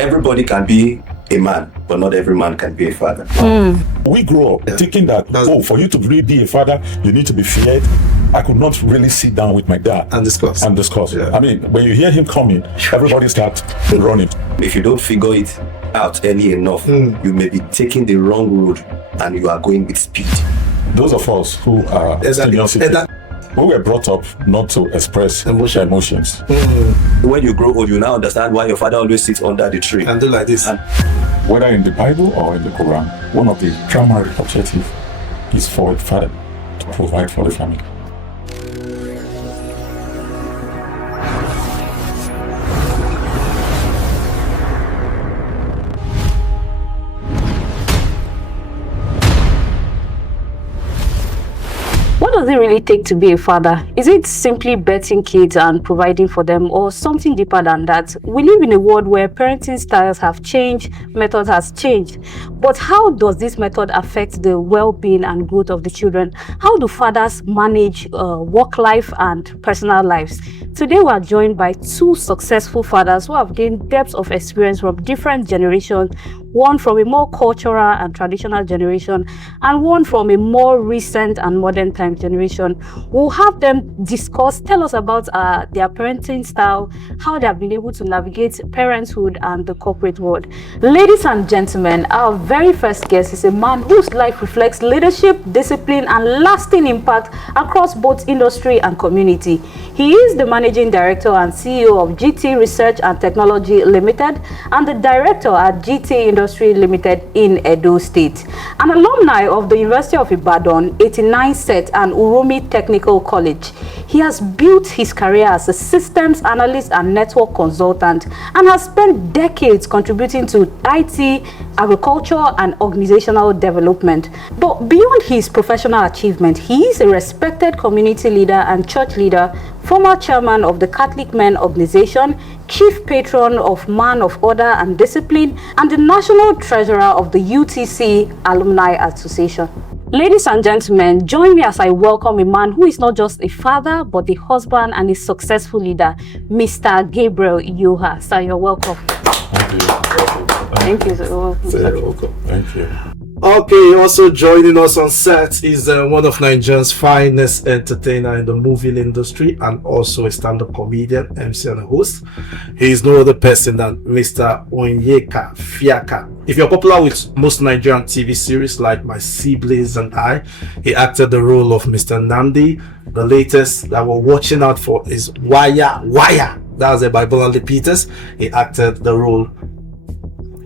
everybody can be a man, but not every man can be a father. We grew up thinking that, for you to really be a father, you need to be feared. I could not really sit down with my dad and discuss. Yeah. I mean, when you hear him coming, everybody starts running. If you don't figure it out early enough, you may be taking the wrong road and you are going with speed. Those of us who are senior citizens, we were brought up not to express emotions. When you grow old, you now understand why your father always sits under the tree and do like this. Whether in the Bible or in the Quran, one of the primary objectives is for the father to provide for the family. What does it really take to be a father? Is it simply birthing kids and providing for them, or something deeper than that? We live in a world where parenting styles have changed, methods has changed. But how does this method affect the well-being and growth of the children? How do fathers manage work life and personal lives? Today we are joined by two successful fathers who have gained depth of experience from different generations, one from a more cultural and traditional generation and one from a more recent and modern time generation. We'll have them tell us about their parenting style, how they have been able to navigate parenthood and the corporate world. Ladies and gentlemen, our very first guest is a man whose life reflects leadership, discipline and lasting impact across both industry and community. He is the managing director and CEO of GT Research and Technology Limited and the director at GT Industry Limited in Edo State. An alumni of the University of Ibadan, 89 Set and Uromi Technical College. He has built his career as a systems analyst and network consultant and has spent decades contributing to IT, agriculture and organizational development. But beyond his professional achievement, he is a respected community leader and church leader, former chairman of the Catholic Men Organization, chief patron of Man of Order and Discipline, and the national treasurer of the UTC Alumni Association. Ladies and gentlemen, join me as I welcome a man who is not just a father, but a husband and a successful leader, Mr. Gabriel Yoha. Sir, you're welcome. Thank you. Very welcome. Thank you. Okay, also joining us on set is one of Nigeria's finest entertainer in the movie industry and also a stand-up comedian, MC and host. He is no other person than Mr. Onyeka Fiaka. If you're popular with most Nigerian TV series like My Siblings and I, he acted the role of Mr. Nandi. The latest that we're watching out for is Wire. That's by Bolanle Peters. He acted the role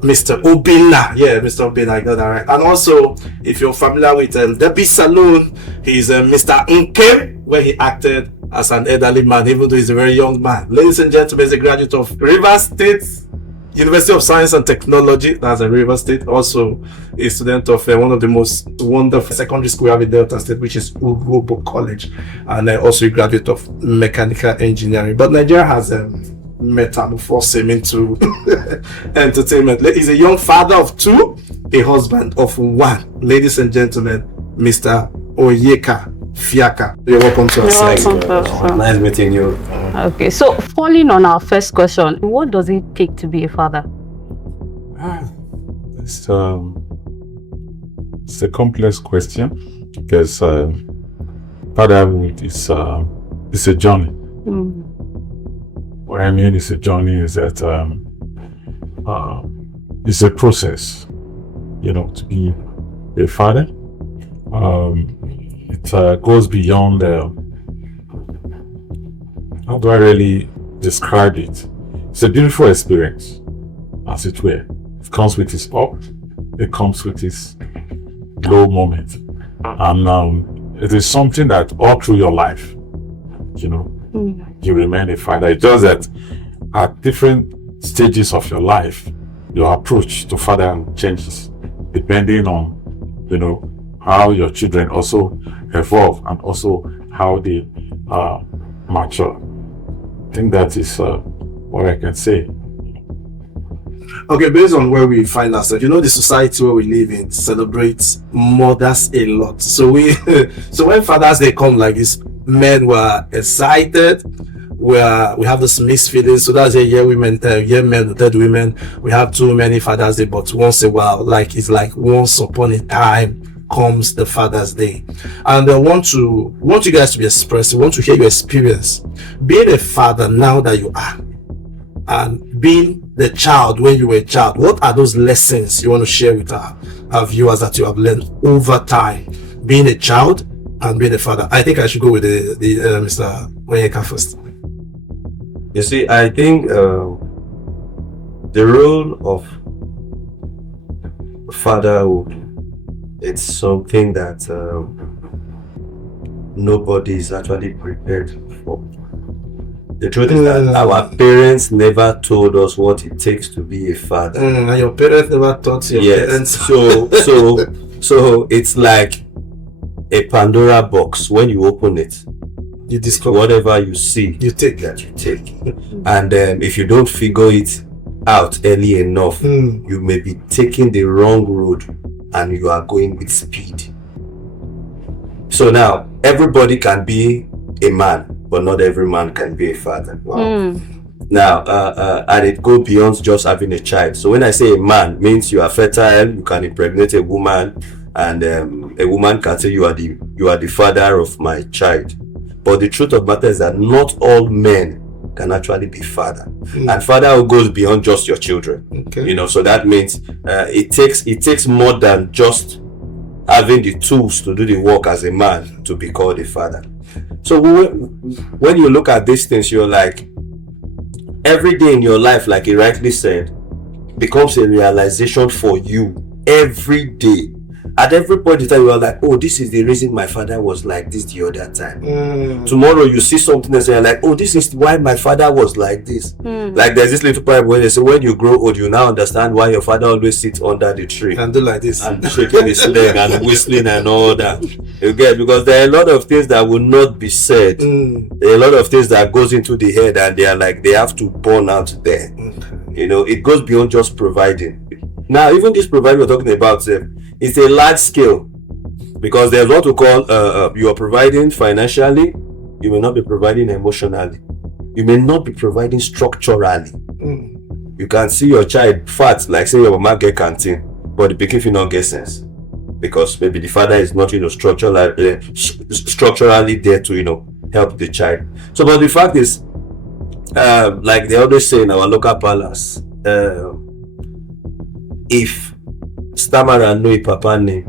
Mr. Obina. Yeah, Mr. Obina, I got that right. And also, if you're familiar with Debbie Saloon, he's Mr. Nkem, where he acted as an elderly man, even though he's a very young man. Ladies and gentlemen, he's a graduate of Rivers State University of Science and Technology. That's a Rivers State. Also, a student of one of the most wonderful secondary school we have in Delta State, which is Urobo College. And also a graduate of Mechanical Engineering. But Nigeria has metamorphosed him into entertainment. He's a young father of two, a husband of one. Ladies and gentlemen, Mr. Onyeka Fiaka. You're welcome to our site. Nice meeting you. Okay, so falling on our first question, what does it take to be a father? It's a complex question because fatherhood is a journey. What I mean is a journey is that it's a process, to be a father. It goes beyond how do I really describe it? It's a beautiful experience, as it were. It comes with its up, it comes with its low moment. And it is something that all through your life, you remain a father. It's just that at different stages of your life, your approach to fatherhood changes depending on, how your children also evolve and also how they mature. I think that is what I can say. Okay, based on where we find ourselves, the society where we live in celebrates mothers a lot. So so when Father's Day come like this, men were excited, we have this mixed feelings. So that's a year men, dead women. We have too many Father's Day, but once a while, like it's like once upon a time comes the Father's Day. And I want you guys to be expressive. I want to hear your experience being a father now that you are, and being the child when you were a child. What are those lessons you want to share with our viewers that you have learned over time, being a child and being a father? I think I should go with the Mr. Onyeka first. You see, I think the role of fatherhood, it's something that nobody is actually prepared for. The truth is that our parents never told us what it takes to be a father. And your parents never taught your parents. So it's like a Pandora box. When you open it, you discover whatever you see, you take. And if you don't figure it out early enough, you may be taking the wrong road and you are going with speed. So now everybody can be a man, but not every man can be a father. Wow. Now, and it goes beyond just having a child. So when I say a man, means you are fertile, you can impregnate a woman, and a woman can say you are the father of my child. But the truth of the matter is that not all men can actually be father, and fatherhood goes beyond just your children. Okay. You know, so that means it takes more than just having the tools to do the work as a man to be called a father. So when you look at these things, you're like, every day in your life, like he rightly said, becomes a realization for you every day. At every point in time, you are like, oh, this is the reason my father was like this the other time. Tomorrow you see something else and you're like, oh, this is why my father was like this. Like there's this little part where they say, when you grow old, you now understand why your father always sits under the tree and do like this and shaking his leg and whistling and all that. You get, because there are a lot of things that will not be said. There are a lot of things that goes into the head and they are like, they have to burn out there. You know, it goes beyond just providing. Now, even this providing we're talking about, it's a large scale, because there's what we call you are providing financially, you may not be providing emotionally, you may not be providing structurally. You can see your child fat, like say your mama get canteen, but the pikin fit not get sense, because maybe the father is not structurally there to help the child. So, but the fact is, like they always say in our local palace, if stammerer know him papa name,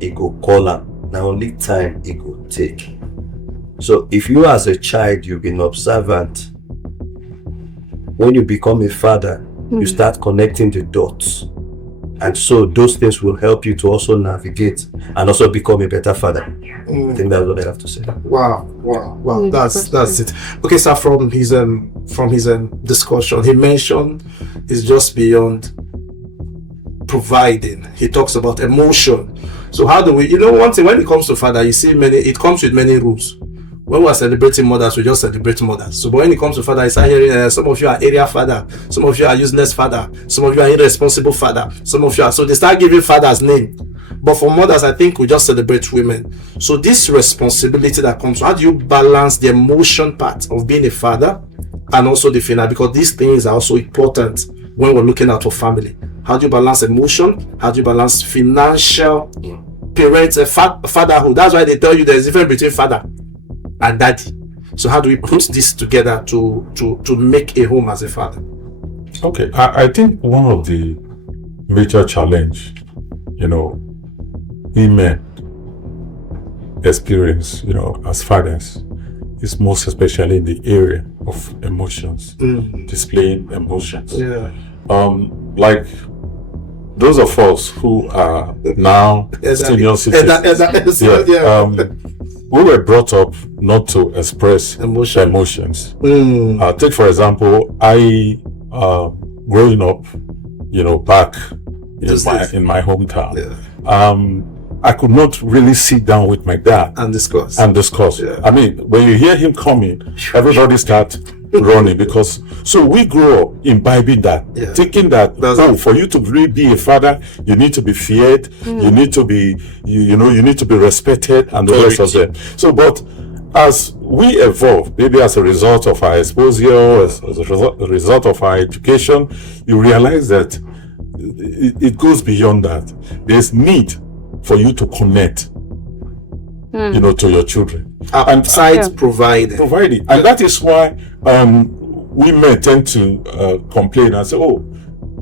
he go call am. Now only time he go take. So if you as a child, you've been observant, when you become a father, you start connecting the dots. And so those things will help you to also navigate and also become a better father. I think that's what I have to say. Wow. That's it. Okay, sir, from his discussion, he mentioned it's just beyond providing. He talks about emotion. So how do we, one thing, when it comes to father, you see it comes with many rules. When we are celebrating mothers, we just celebrate mothers. So but when it comes to father, you start hearing some of you are area father, some of you are useless father, some of you are irresponsible father, some of you are, so they start giving fathers name. But for mothers, I think we just celebrate women. So this responsibility that comes, how do you balance the emotion part of being a father and also the financial? Because these things are also important when we're looking at our family. How do you balance emotion? How do you balance financial, parents, fatherhood? That's why they tell you there's a difference between father and daddy. So how do we put this together to make a home as a father? Okay, I think one of the major challenge, women experience, as fathers, is most especially in the area of emotions, displaying emotions. Yeah. Like those of us who are now senior citizens, we were brought up not to express emotions. Take for example, I growing up, back in my hometown, I could not really sit down with my dad and discuss. Yeah. I mean, when you hear him coming, everybody start running, because so we grow up imbibing that, thinking that for you to really be a father, you need to be feared, you need to be you need to be respected and the rest of them. So but as we evolve, maybe as a result of our exposure, as a result of our education, you realize that it goes beyond that. There's need for you to connect, to your children. Outside providing. And that is why women tend to complain and say, oh,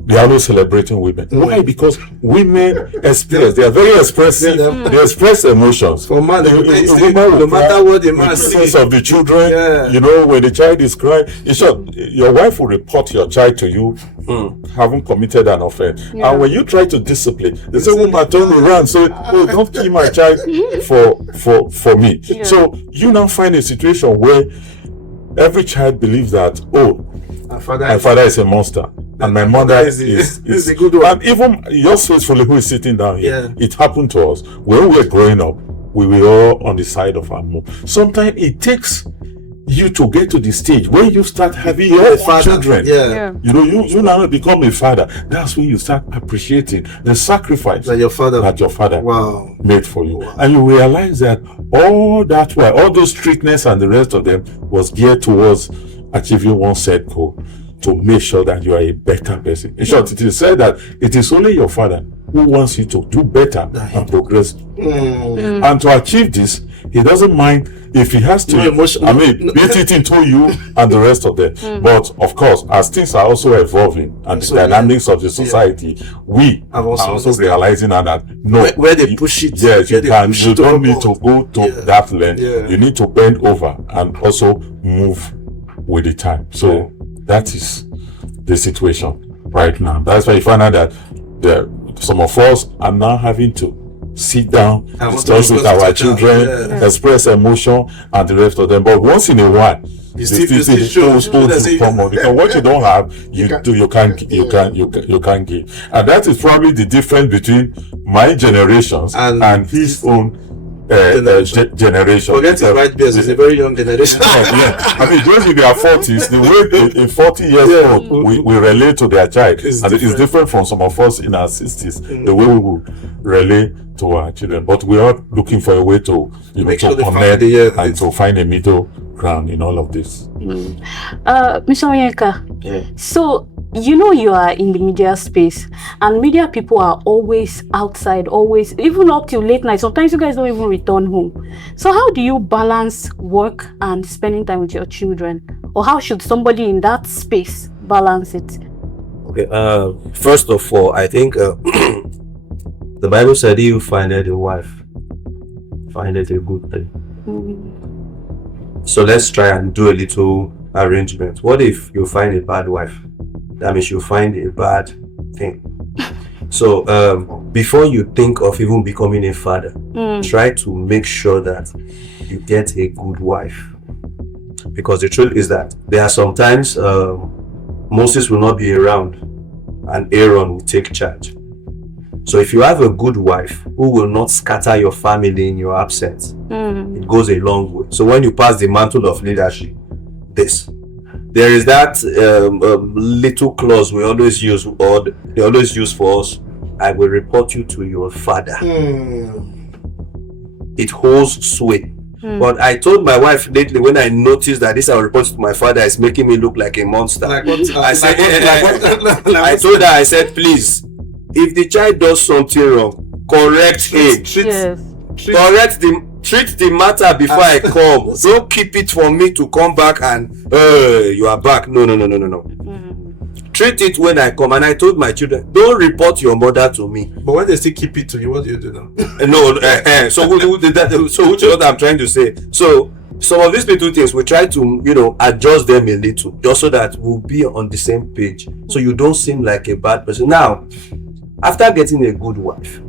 they are always celebrating women. Why? Because women express, they are very expressive, they express emotions. For man, no matter what the man sees of the children, when the child is crying, in short, your wife will report your child to you having committed an offense. And when you try to discipline, they say, woman, turn around, say, oh, don't kill my child for me. So you now find a situation where every child believes that, oh, my father is a monster, and my mother is a good one. And even yours faithfully, who is sitting down here, it happened to us when we were growing up. We were all on the side of our mom. Sometimes it takes you to get to the stage when you start having your children. You now become a father. That's when you start appreciating the sacrifice that your father made for you. And you realize that all those strictness and the rest of them was geared towards achieving one set goal, to make sure that you are a better person. In short, it is said that it is only your father who wants you to do better and progress. And to achieve this, he doesn't mind if he has to beat it into you and the rest of them. But of course, as things are also evolving and the dynamics of the society, we are also realizing that where they push it, you don't need to go to that length. You need to bend over and also move with the time. So that is the situation right now. That's why you find out that some of us are now having to sit down, discuss with our children, express emotion and the rest of them. But once in a while, those come on, because what you don't have, you can't give. And that is probably the difference between my generations and his own generation. Forget the white bears, it's a very young generation. I mean, those in their 40s, the way in 40 years old, we relate to their child. It's different from some of us in our 60s, the way we will relate to our children. But we are looking for a way to, to connect and to find a middle ground in all of this. Mr. Onyeka, so you are in the media space, and media people are always outside, always, even up till late night. Sometimes you guys don't even return home. So how do you balance work and spending time with your children? Or how should somebody in that space balance it? Okay, first of all, I think the Bible said, you find it a wife, find it a good thing. So let's try and do a little arrangement. What if you find a bad wife? That means you find a bad thing. So before you think of even becoming a father, try to make sure that you get a good wife. Because the truth is that there are sometimes Moses will not be around and Aaron will take charge. So if you have a good wife who will not scatter your family in your absence, it goes a long way. So when you pass the mantle of leadership, there is that little clause we always use, or they always use for us: I will report you to your father. It holds sway. But I told my wife lately, when I noticed that this I will report to my father is making me look like a monster, I told her, I said, please, if the child does something wrong, correct him. Treat the matter before I come. Don't keep it for me to come back and you are back. No. Treat it when I come. And I told my children, don't report your mother to me. But when they still keep it to you, what do you do now? So who did that? So which is what I'm trying to say. So some of these little things we try to adjust them a little, just so that we'll be on the same page, so you don't seem like a bad person. Now, after getting a good wife,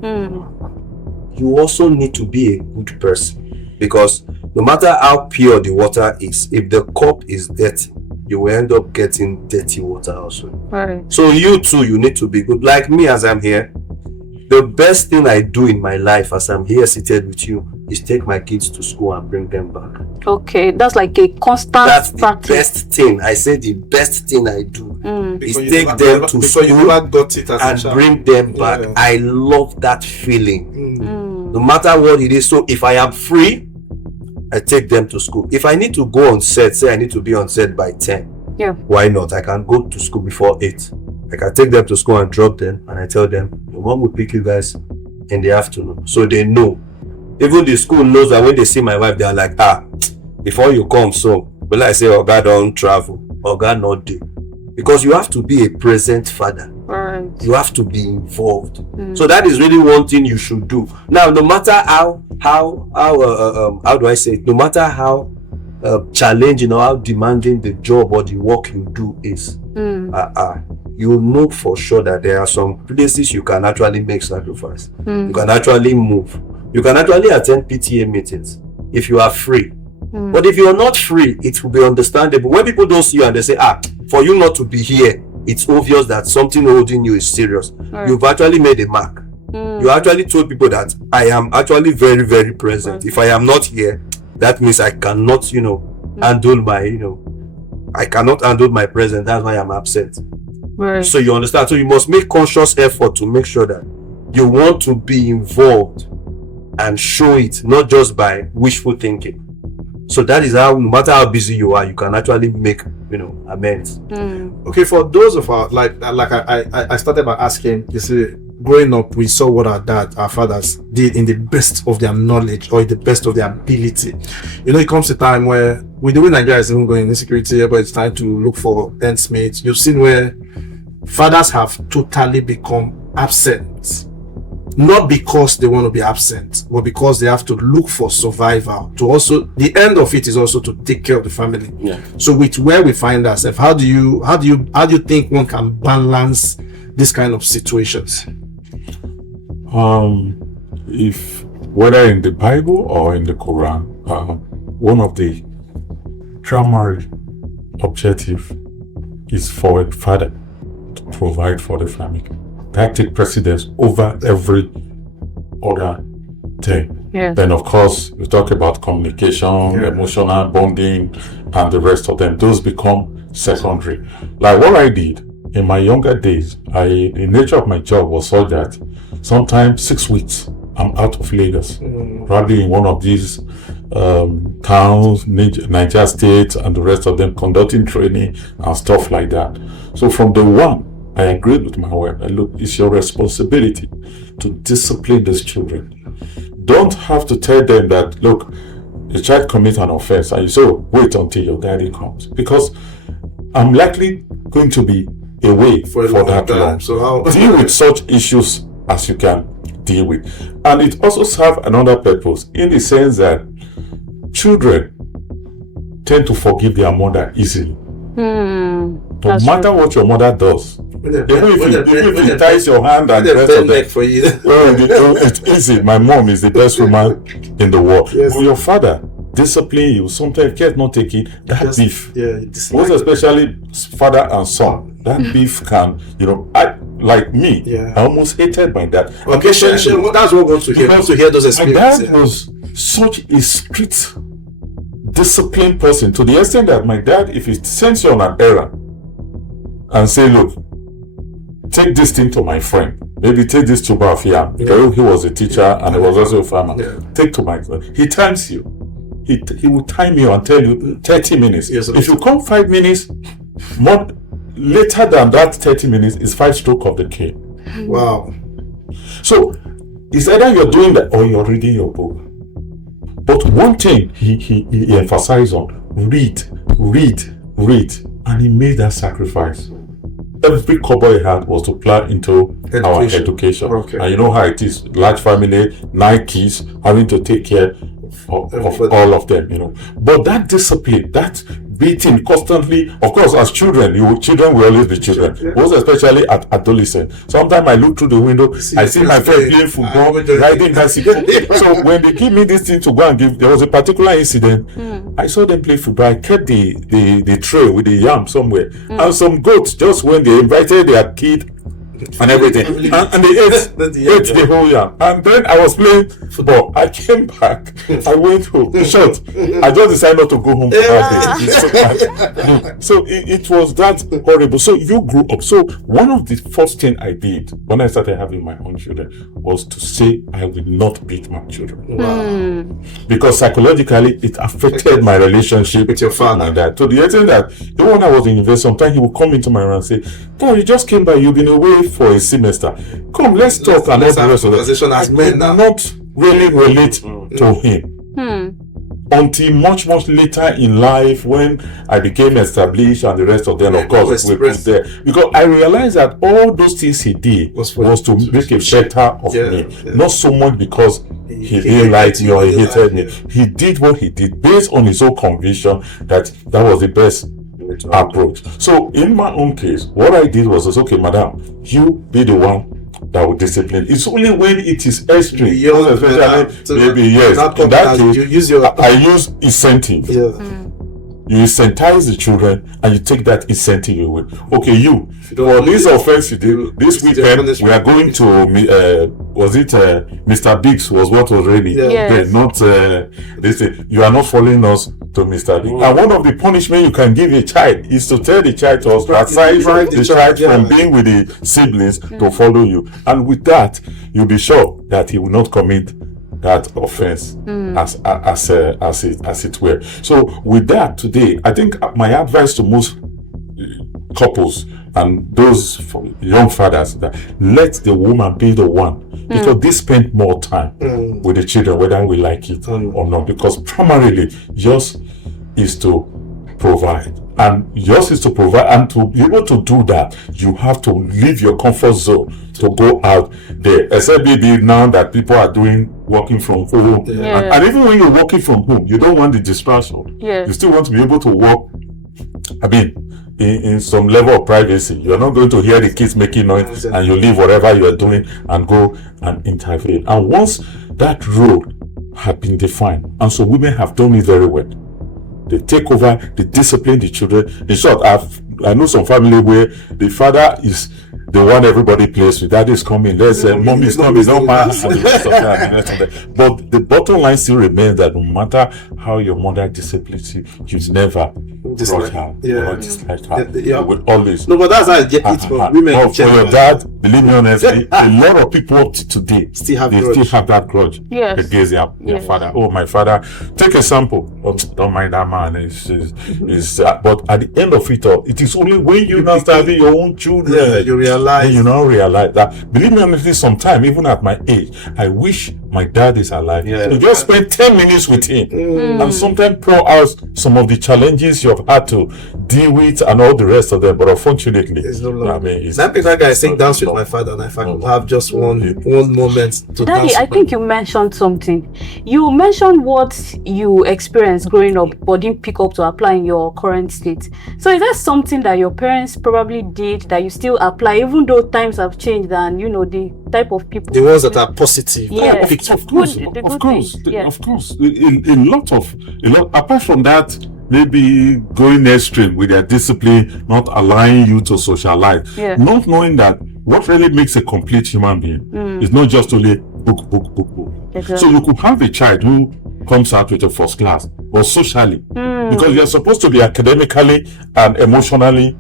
you also need to be a good person, because no matter how pure the water is, if the cup is dirty, you will end up getting dirty water also. Right. So you too, you need to be good. Like me, as I'm here, the best thing I do in my life as I'm here seated with you is take my kids to school and bring them back. Okay, that's like a constant That's practice. the best thing. I said the best thing I do is Because take them to school got it as and bring them back. Yeah. I love that feeling. No matter what it is. So if I am free, I take them to school. If I need to go on set, say I need to be on set by 10, Yeah. why not? I can go to school before 8. I can take them to school and drop them, and I tell them, your mom will pick you guys in the afternoon. So they know. Even the school knows that when they see my wife, they are like, before you come, so. But I say, Oga don't travel, Oga not do. Because you have to be a present father. Right. You have to be involved. So that is really one thing you should do. Now, no matter how do I say it? No matter how challenging or how demanding the job or the work you do is, you know for sure that there are some places you can actually make sacrifice. You can actually move. You can actually attend PTA meetings if you are free. But if you're not free, it will be understandable. When people don't see you and they say, for you not to be here, it's obvious that something holding you is serious. Right. You've actually made a mark. You actually told people that I am actually very, very present. Right. If I am not here, that means I cannot, handle my, I cannot handle my presence. That's why I'm upset. Right. So you understand? So you must make conscious effort to make sure that you want to be involved and show it, not just by wishful thinking. So that is how, no matter how busy you are, you can actually make, amends. Okay, for those of our, I started by asking, you see, growing up, we saw what our fathers did in the best of their knowledge or in the best of their ability. It comes a time where, with the way Nigeria is even going insecurity, but it's time to look for ends meet. You've seen where fathers have totally become absent. Not because they want to be absent, but because they have to look for survival. To also, the end of it is also to take care of the family. Yeah. So with where we find ourselves, how do you think one can balance this kind of situations? If whether in the Bible or in the Quran, one of the primary objective is for a father to provide for the family. That take precedence over every other thing. Yeah. Then of course we talk about communication, emotional bonding, and the rest of them. Those become secondary. Like what I did in my younger days, the nature of my job was such that sometimes 6 weeks I'm out of Lagos, probably in one of these towns, Niger State, and the rest of them, conducting training and stuff like that. So from the one, I agreed with my wife. Look, it's your responsibility to discipline these children. Don't have to tell them that, look, a child commits an offense and you say, wait until your daddy comes. Because I'm likely going to be away for that long. So how deal with such issues as you can deal with. And it also serves another purpose in the sense that children tend to forgive their mother easily. No matter what your mother does, even if you ties your hand and the rest of that, for you. it's easy. My mom is the best woman in the world. Yes. But your father discipline you. Sometimes kids not taking that beef. Yeah, most especially father and son. That beef can, I like me. Yeah. I almost hated my dad. Okay, that's what we want to hear. We want to hear those experiences. My dad was such a strict, disciplined person to the extent that my dad, if he sends you on an errand and say, look, take this thing to my friend. Maybe take this to Bafia. Because he was a teacher and he was also a farmer. Yeah. Take to my friend. He times you. He will time you and tell you 30 minutes. Yes, if you come 5 minutes, more later than that 30 minutes is 5 strokes of the cane. Wow. So it's either you're doing that or you're reading your book. But one thing he emphasized on, read. And he made that sacrifice. Every kobo he had was to plan into our education. Okay. And you know how it is, large family, 9 kids, having to take care of all of them, But that discipline, that beating constantly, of course, as children will always be children, most especially at adolescent. Sometimes I look through the window, I see my friend playing football, riding bicycle. So when they give me this thing to go and give, there was a particular incident. I saw them play football. I kept the tray with the yam somewhere, and some goats, just when they invited their kid and everything. And they ate the whole yam. And then I was playing football. I came back. I went home. Short. I just decided not to go home for that day. It's so bad. So it was that horrible. So you grew up. So one of the first thing I did when I started having my own children was to say I will not beat my children. Wow. Because psychologically it affected my relationship with your father. And that. To the extent that even when I was in university, sometimes he would come into my room and say, "Oh, you just came by, you've been away for a semester. Come, let's talk." And let's all the have rest of conversation it. as I men could now. not really relate to him. Until much later in life, when I became established and the rest of them, of course, we put there. Because I realized that all those things he did was to make a better of me. Not so much because he didn't like me or he hated me. He did what he did based on his own conviction that was the best approach. So in my own case, what I did was, okay, madam, you be the one that will discipline. It's only when it is extreme, especially maybe yes. In that case, I use incentive. You incentivize the children and you take that incentive away. Okay, you for this offense you did this weekend, we are going to was it Mr. Biggs was what was ready. Not this thing. You are not following us to Mr. Biggs. And one of the punishment you can give a child is to tell the child to ostracize the child from being with the siblings to follow you. And with that, you'll be sure that he will not commit that offense as it were. So with that today, I think my advice to most couples and those young fathers that let the woman be the one, because they spend more time with the children, whether we like it or not, because primarily yours is to provide. And yours is to provide, and to be able to do that, you have to leave your comfort zone to go out there. Except maybe now that people are working from home. And even when you're working from home, you don't want the distraction. You still want to be able to work, in some level of privacy. You're not going to hear the kids making noise and you leave whatever you're doing and go and intervene. And once that role had been defined, and so women have done it very well, they take over, they discipline the children. In short, I know some family where the father is the one everybody plays with. Dad is coming, mom is coming, no matter. But the bottom line still remains that no matter how your mother disciplines you, you never brought her or disliked her. You will always. No, but that's how I get it from women. But for your dad, believe me honestly, a lot of people today still have that grudge against their father. Oh, my father. Take a sample. Don't mind that man. But at the end of it all, it is only when you now start having your own children, you realize that. Believe me honestly, sometime even at my age, I wish my dad is alive. You just spend 10 minutes with him and sometimes pour out some of the challenges you have had to deal with and all the rest of them. But unfortunately, it's no longer. That guy saying dance with my father, and if I could have just one moment to Daddy, dance. I think you mentioned something. You mentioned what you experienced growing up, but didn't pick up to apply in your current state. So is that something that your parents probably did that you still apply, even though times have changed and the type of people, the ones that are positive, of course. A lot. Apart from that, maybe going extreme with their discipline, not allowing you to socialize, not knowing that what really makes a complete human being is not just only book. Exactly. So you could have a child who comes out with a first class, but socially, because you're supposed to be academically and emotionally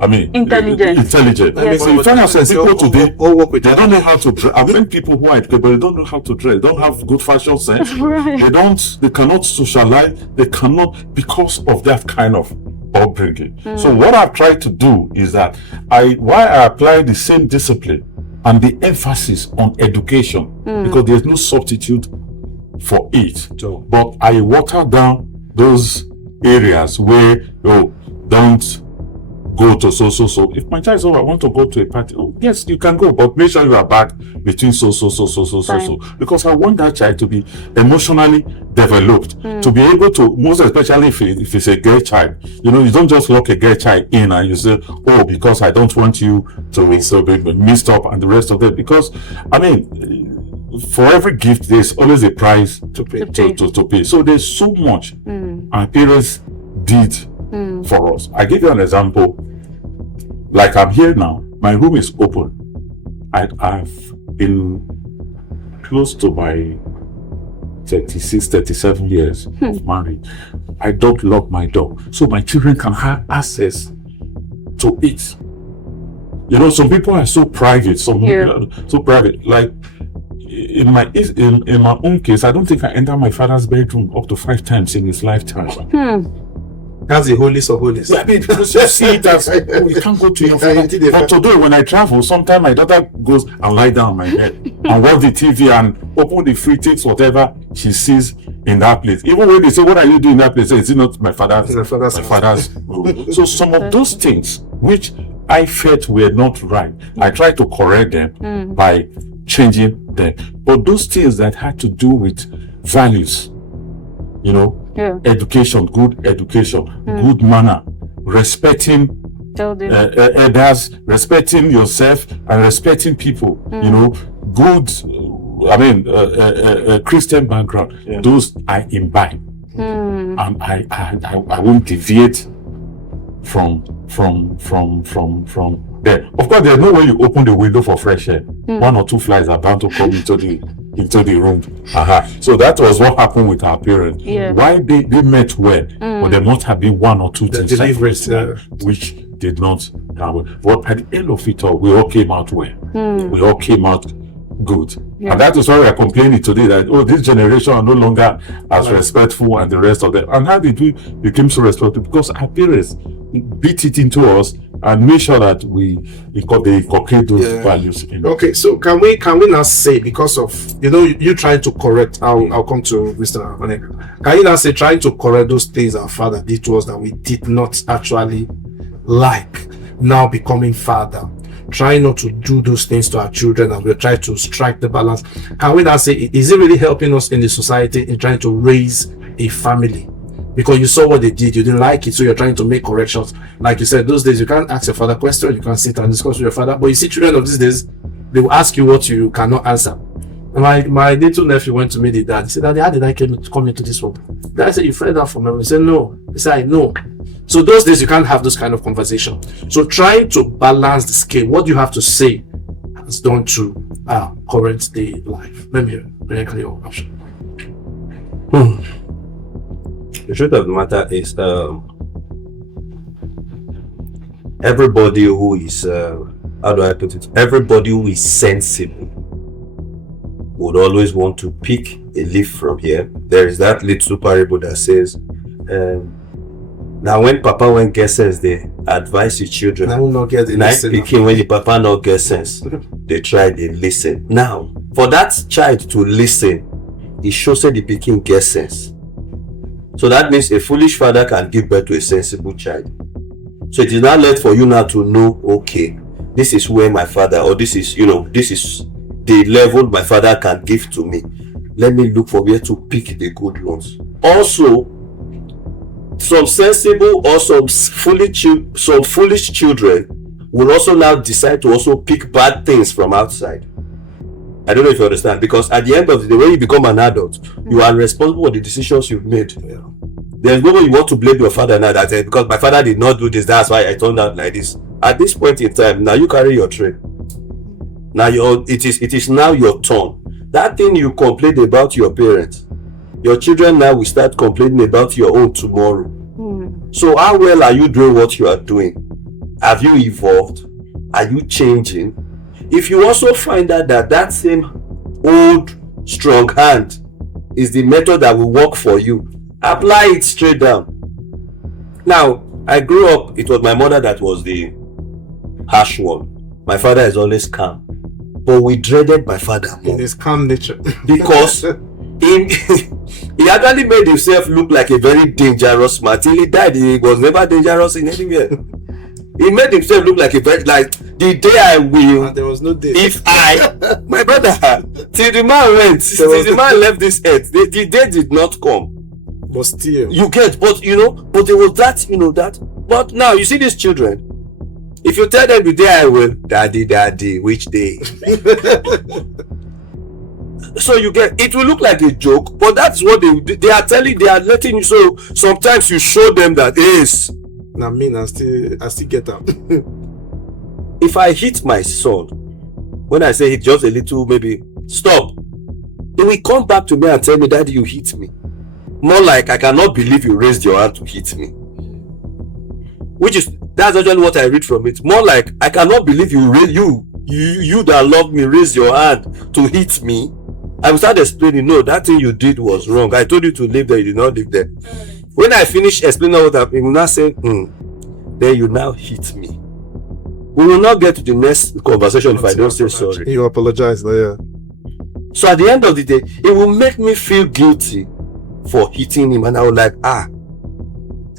intelligent. Yes. So you find out some people today, they don't know how to dress. I've met people who are educated, but they don't know how to dress. They don't have good fashion sense. They cannot socialize. They cannot, because of that kind of upbringing. So what I've tried to do is that I apply the same discipline and the emphasis on education, because there's no substitute for it. But I water down those areas where don't go to so. If my child says, I want to go to a party, yes, you can go, but make sure you are back between so. Because I want that child to be emotionally developed, to be able to, most especially if it's a girl child. You don't just lock a girl child in and you say, because I don't want you to be mixed up and the rest of it. Because, for every gift, there's always a price to pay. So there's so much our parents did for us. I give you an example. Like I'm here now, my room is open. I've been close to my 36, 37 years of marriage. I don't lock my door, so my children can have access to it. You know, some people are so private, so private. Like in my own case, I don't think I enter my father's bedroom up to 5 times in his lifetime. That's the holiest of holies. Yeah, I mean, because you see it as, you can't go to your father. But today, when I travel, sometimes my daughter goes and lie down on my bed and watch the TV and open the free things, whatever she sees in that place. Even when they say, "What are you doing in that place?" It's not my father's. My father's room. So some of those things which I felt were not right, I tried to correct them by changing them. But those things that had to do with values, you know, education, good manner, respecting others, respecting yourself, and respecting people, you know, good, Christian background, those I imbibe. And I won't deviate from there. Of course, there's no way you open the window for fresh air. 1 or 2 flies are bound to come into the room. So that was what happened with our parents. Why they met well, but there must have been 1 or 2 things which did not happen. But at the end of it all, we all came out well. We all came out good. And that is why we are complaining today that this generation are no longer as respectful and the rest of them. And how did we become so respectful? Because our parents beat it into us and make sure that they inculcate those values in. Okay, so can we now say, because of you trying to correct, I'll come to Mr. Vaneka. Can you now say trying to correct those things our father did to us that we did not actually like, now becoming father, trying not to do those things to our children, and we're trying to strike the balance? Can we now say, is it really helping us in the society in trying to raise a family? Because you saw what they did, you didn't like it, so you're trying to make corrections. Like you said, those days you can't ask your father questions, you can't sit and discuss with your father. But you see, children of these days, they will ask you what you cannot answer. My little nephew went to meet the dad. He said, "Daddy, how did I come into this world?" Then I said, "You fled out from him." He said, "No." He said, "I know." So those days you can't have those kind of conversation. So trying to balance the scale, what you have to say has done to current day life. Let me hear your option. The truth of the matter is, everybody who is, how do I put it? Everybody who is sensible would always want to pick a leaf from here. There is that little parable that says, now when Papa won't get sense, they advise the children. I will not get the night picking when the Papa not get sense. They try, they listen. Now, for that child to listen, it shows that the picking gets sense. So that means a foolish father can give birth to a sensible child. So it is not left for you now to know, okay, this is where my father, or this is the level my father can give to me. Let me look for where to pick the good ones. Also, some sensible or some foolish children will also now decide to also pick bad things from outside. I don't know if you understand, because at the end of the day, when you become an adult, you are responsible for the decisions you've made. There's no way you want to blame your father now that because my father did not do this, that's why I turned out like this. At this point in time, now you carry your tray. Now it is now your turn. That thing you complained about your parents, your children now will start complaining about your own tomorrow. So how well are you doing what you are doing? Have you evolved? Are you changing? If you also find out that same old strong hand is the method that will work for you, apply it straight down. Now, I grew up, it was my mother that was the harsh one. My father is always calm. But we dreaded my father more. In his calm nature. Because he actually made himself look like a very dangerous man. Till he died, he was never dangerous in anywhere. He made himself look like the day I will. And there was no day. If my brother, till the man went, till the man left this earth, the day did not come. But still. You get, but there was that, But now, you see these children, if you tell them the day I will, daddy, which day? So you get, it will look like a joke, but that's what they are letting you. So sometimes you show them that is. I still get up. If I hit my son when I say hit, just a little, maybe stop, he will come back to me and tell me, Daddy, you hit me. More like, I cannot believe you raised your hand to hit me. That's actually what I read from it. More like, I cannot believe you that love me raised your hand to hit me. I will start explaining, no, that thing you did was wrong. I told you to live there, you did not live there. When I finish explaining what happened, he will now say, then you now hit me. We will not get to the next conversation if I don't say sorry. You apologize, yeah. So at the end of the day, it will make me feel guilty for hitting him, and I was like, I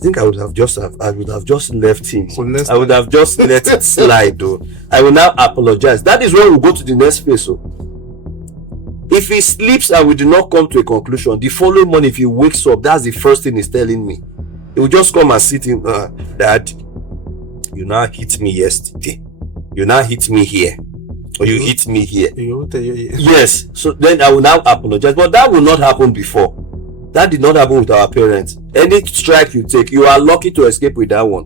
think I would have just left him. I would have just let it slide though. I will now apologize. That is when we go to the next phase. So if he sleeps and we do not come to a conclusion, the following morning if he wakes up, that's the first thing he's telling me. He will just come and sit in, Dad, you now hit me yesterday. You now hit me here. Or you hit me here. Yes. So then I will now apologize. But that will not happen before. That did not happen with our parents. Any strike you take, you are lucky to escape with that one.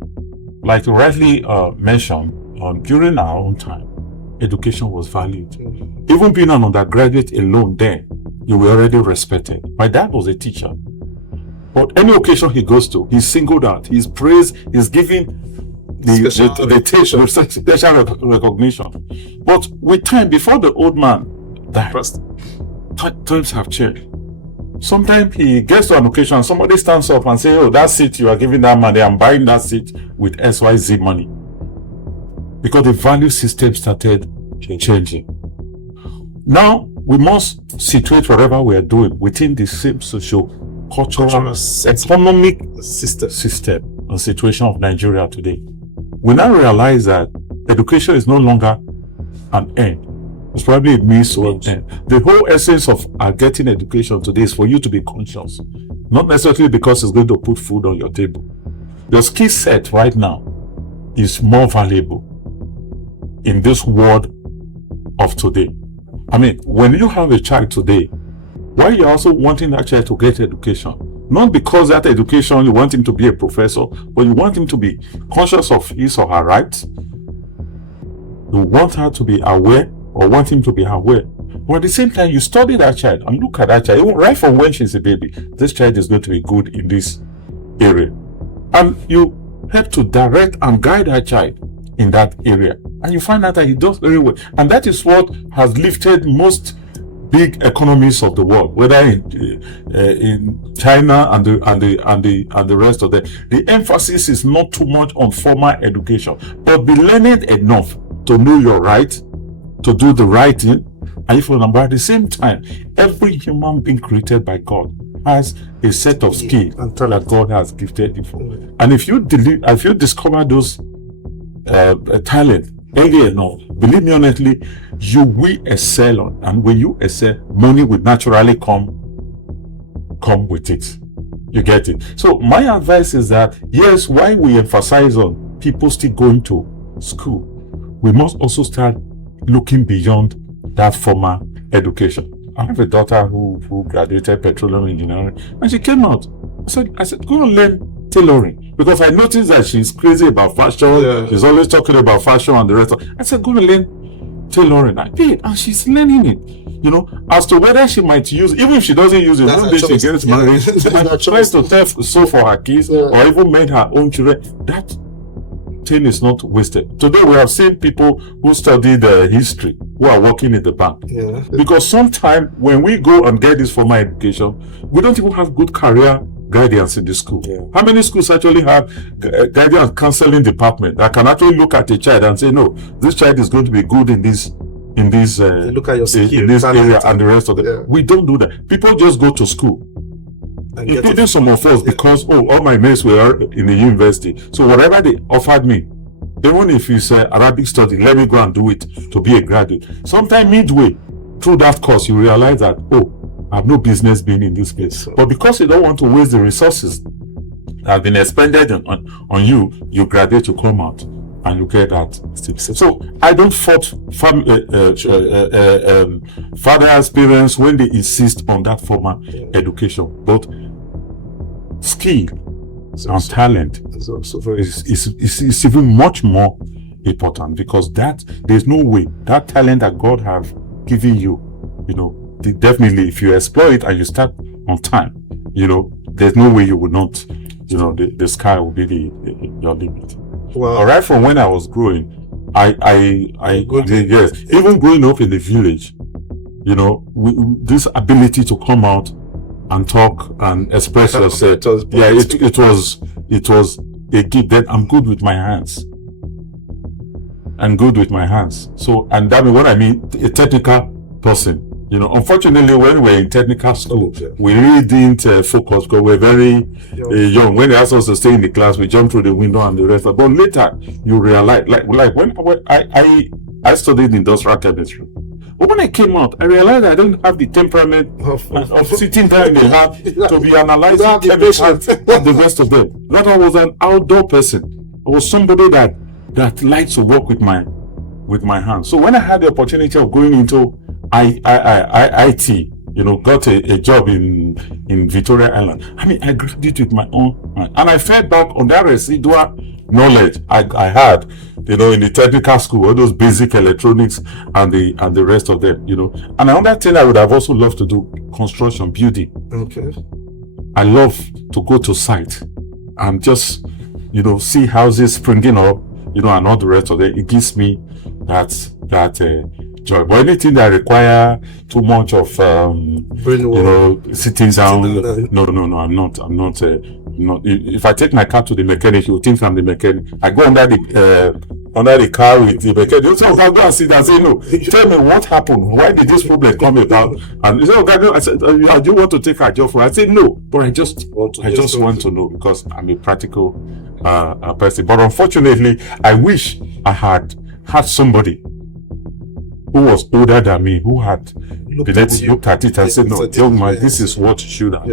Like you rightly mentioned, during our own time, education was valued. Even being an undergraduate alone then, you were already respected. My dad was a teacher. But any occasion he goes to, he's singled out, he's praised, he's given the special recognition. But with time, before the old man died, times have changed. Sometimes he gets to an occasion, somebody stands up and says, oh, that seat you are giving that money, I'm buying that seat with XYZ money. Because the value system started changing. Now, we must situate whatever we are doing within the same social, cultural, economic system and situation of Nigeria today. We now realize that education is no longer an end. It's probably a means to an end. The whole essence of getting education today is for you to be conscious. Not necessarily because it's going to put food on your table. Your skill set right now is more valuable in this world of today. I mean, when you have a child today, why you're also wanting that child to get education? Not because that education you want him to be a professor, but you want him to be conscious of his or her rights. You want her to be aware, or want him to be aware. But at the same time, you study that child and look at that child, right from when she's a baby. This child is going to be good in this area. And you help to direct and guide that child in that area. And you find out that he does very well. And that is what has lifted most big economies of the world, whether in China and the rest of them. The emphasis is not too much on formal education, but be learned enough to know your right, to do the right thing. And if you remember, at the same time, every human being created by God has a set of skills that God has gifted you for. And if you discover those talent early enough, believe me honestly, you will excel on. And when you excel, money will naturally come with it. You get it? So my advice is that, yes, while we emphasize on people still going to school, we must also start looking beyond that formal education. I have a daughter who graduated petroleum engineering, and she came out. I said, go and learn tailoring, because I noticed that she's crazy about fashion. Yeah. She's always talking about fashion and the rest of it. I said, go and learn tailoring. I did, and she's learning it. You know, as to whether she might use, even if she doesn't use it, one day she gets married, she might try to sew for her kids, or even made her own children. That thing is not wasted. Today we have seen people who studied history who are working in the bank. Yeah. Because sometimes when we go and get this formal education, we don't even have good career guidance in the school. Yeah. How many schools actually have guidance counseling department that can actually look at a child and say, no, this child is going to be good in this look at your in this area and the rest of it. Yeah. We don't do that. People just go to school, including some of us, because all my mates were in the university. So whatever they offered me, even if it's Arabic study, let me go and do it to be a graduate. Sometime midway through that course, you realize that, I have no business being in this place. But because you don't want to waste the resources that have been expended on you, you graduate, you come out, and you get that. So I don't fault father's parents when they insist on that formal education, but skill and talent is even much more important, because that there's no way that talent that God have given you, definitely if you exploit it and you start on time, there's no way you would not, the sky will be your limit. Well, all right, from when I was growing, yes, even growing up in the village, this ability to come out and talk and express yourself, it was a gift. Then I'm good with my hands. So, and that means what I mean, a technical person. Unfortunately, when we're in technical school, we really didn't focus because we're very young. When they asked us to stay in the class, we jumped through the window and the rest. But later, you realize, like when I studied industrial chemistry. But when I came out, I realized I don't have the temperament of sitting there in the lab to be analyzing chemicals and the rest of them. Not I was an outdoor person. I was somebody that likes to work with my hands. So when I had the opportunity of going into IT, got a job in Victoria Island. I mean, I grabbed it with my own hand, and I fell back on that residual knowledge I had, in the technical school, all those basic electronics and the rest of them, And another thing I would have also loved to do, construction, building. Okay. I love to go to site and just, see houses springing up, and all the rest of it. It gives me that joy. But anything that require too much of sitting down, no, I'm not. If I take my car to the mechanic, you think I'm the mechanic. I go under the car with the mechanic. So I go and sit and say, no, tell me what happened. Why did this problem come about? And he said, okay, I said, do you want to take a job for? I said, no, but I just want to know, because I'm a practical person. But unfortunately, I wish I had somebody who was older than me, who had looked at it and said, no, young man, this is what you should have.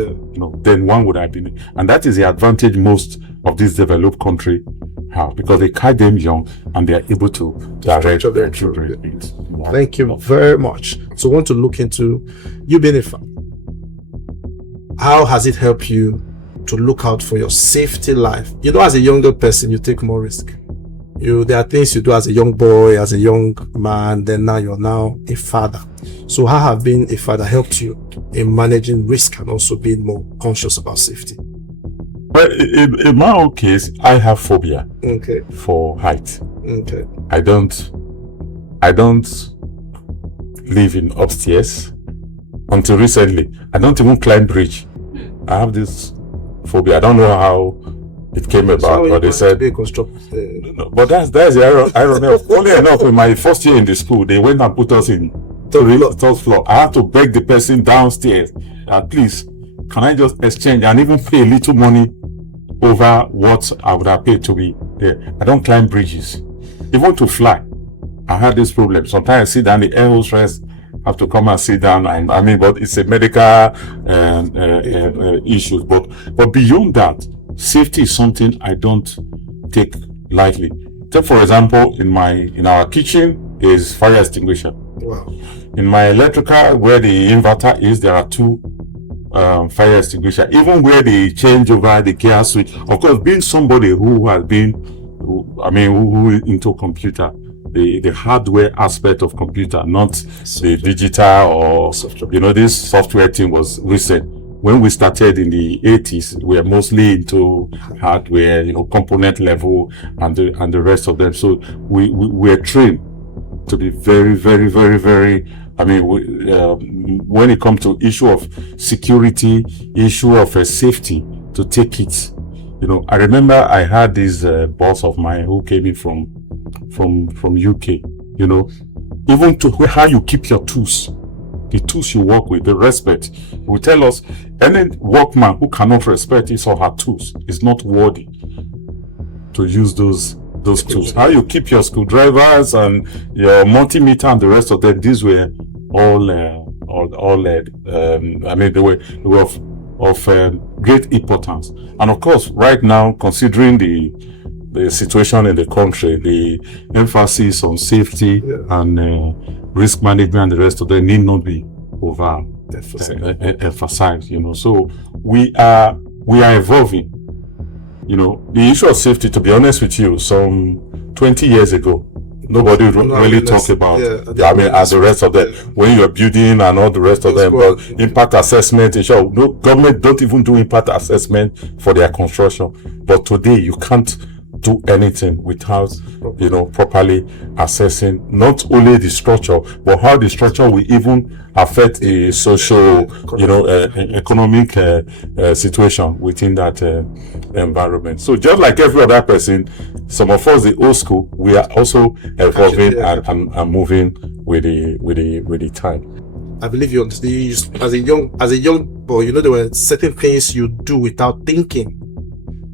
Then one would have been. And that is the advantage most of these developed countries have, because they catch them young and they are able to direct their children. Thank you very much. So I want to look into you being a father. How has it helped you to look out for your safety life? As a younger person, you take more risk. There are things you do as a young boy, as a young man, then now you're now a father. So how have being a father helped you in managing risk and also being more conscious about safety? Well, in my own case, I have phobia for height. Okay. I don't live in upstairs. Until recently, I don't even climb bridge. I have this phobia. I don't know how it came about, but they said. But that's the irony. Funny enough, in my first year in the school, they went and put us in third floor. I had to beg the person downstairs, please, can I just exchange and even pay a little money over what I would have paid to be there. I don't climb bridges, even to fly. I had this problem. Sometimes I sit down, the air hostess have to come and sit down. But it's a medical issue. But beyond that, safety is something I don't take lightly. Take for example, in our kitchen there is fire extinguisher. Wow. In my electrical, where the inverter is, there are two fire extinguisher. Even where they change over the gear switch. Of course, being somebody who has been, who into computer, the hardware aspect of computer, not the digital or software. This software thing was recent. When we started in the 80s, we were mostly into hardware, component level and the rest of them. So we were trained to be very, very, very, very, when it comes to issue of security, issue of safety, to take it. I remember I had this boss of mine who came in from UK, even to how you keep your tools. The tools you work with, the respect. Will tell us any workman who cannot respect his or her tools is not worthy to use those tools. How you keep your screwdrivers and your multimeter and the rest of them. These were all they were of great importance. And of course, right now, considering the situation in the country, the emphasis on safety and risk management and the rest of them need not be emphasized. So we are evolving. You know, the issue of safety, to be honest with you, some 20 years ago, nobody really talk about, as the rest of them, when you're building and all the rest of them, but impact assessment, no government don't even do impact assessment for their construction. But today you can't do anything without, you know, properly assessing not only the structure, but how the structure will even affect the social, you know, economic situation within that environment. So just like every other person, some of us, the old school, we are also evolving and moving with the time. I believe you as a young boy, you know, there were certain things you do without thinking.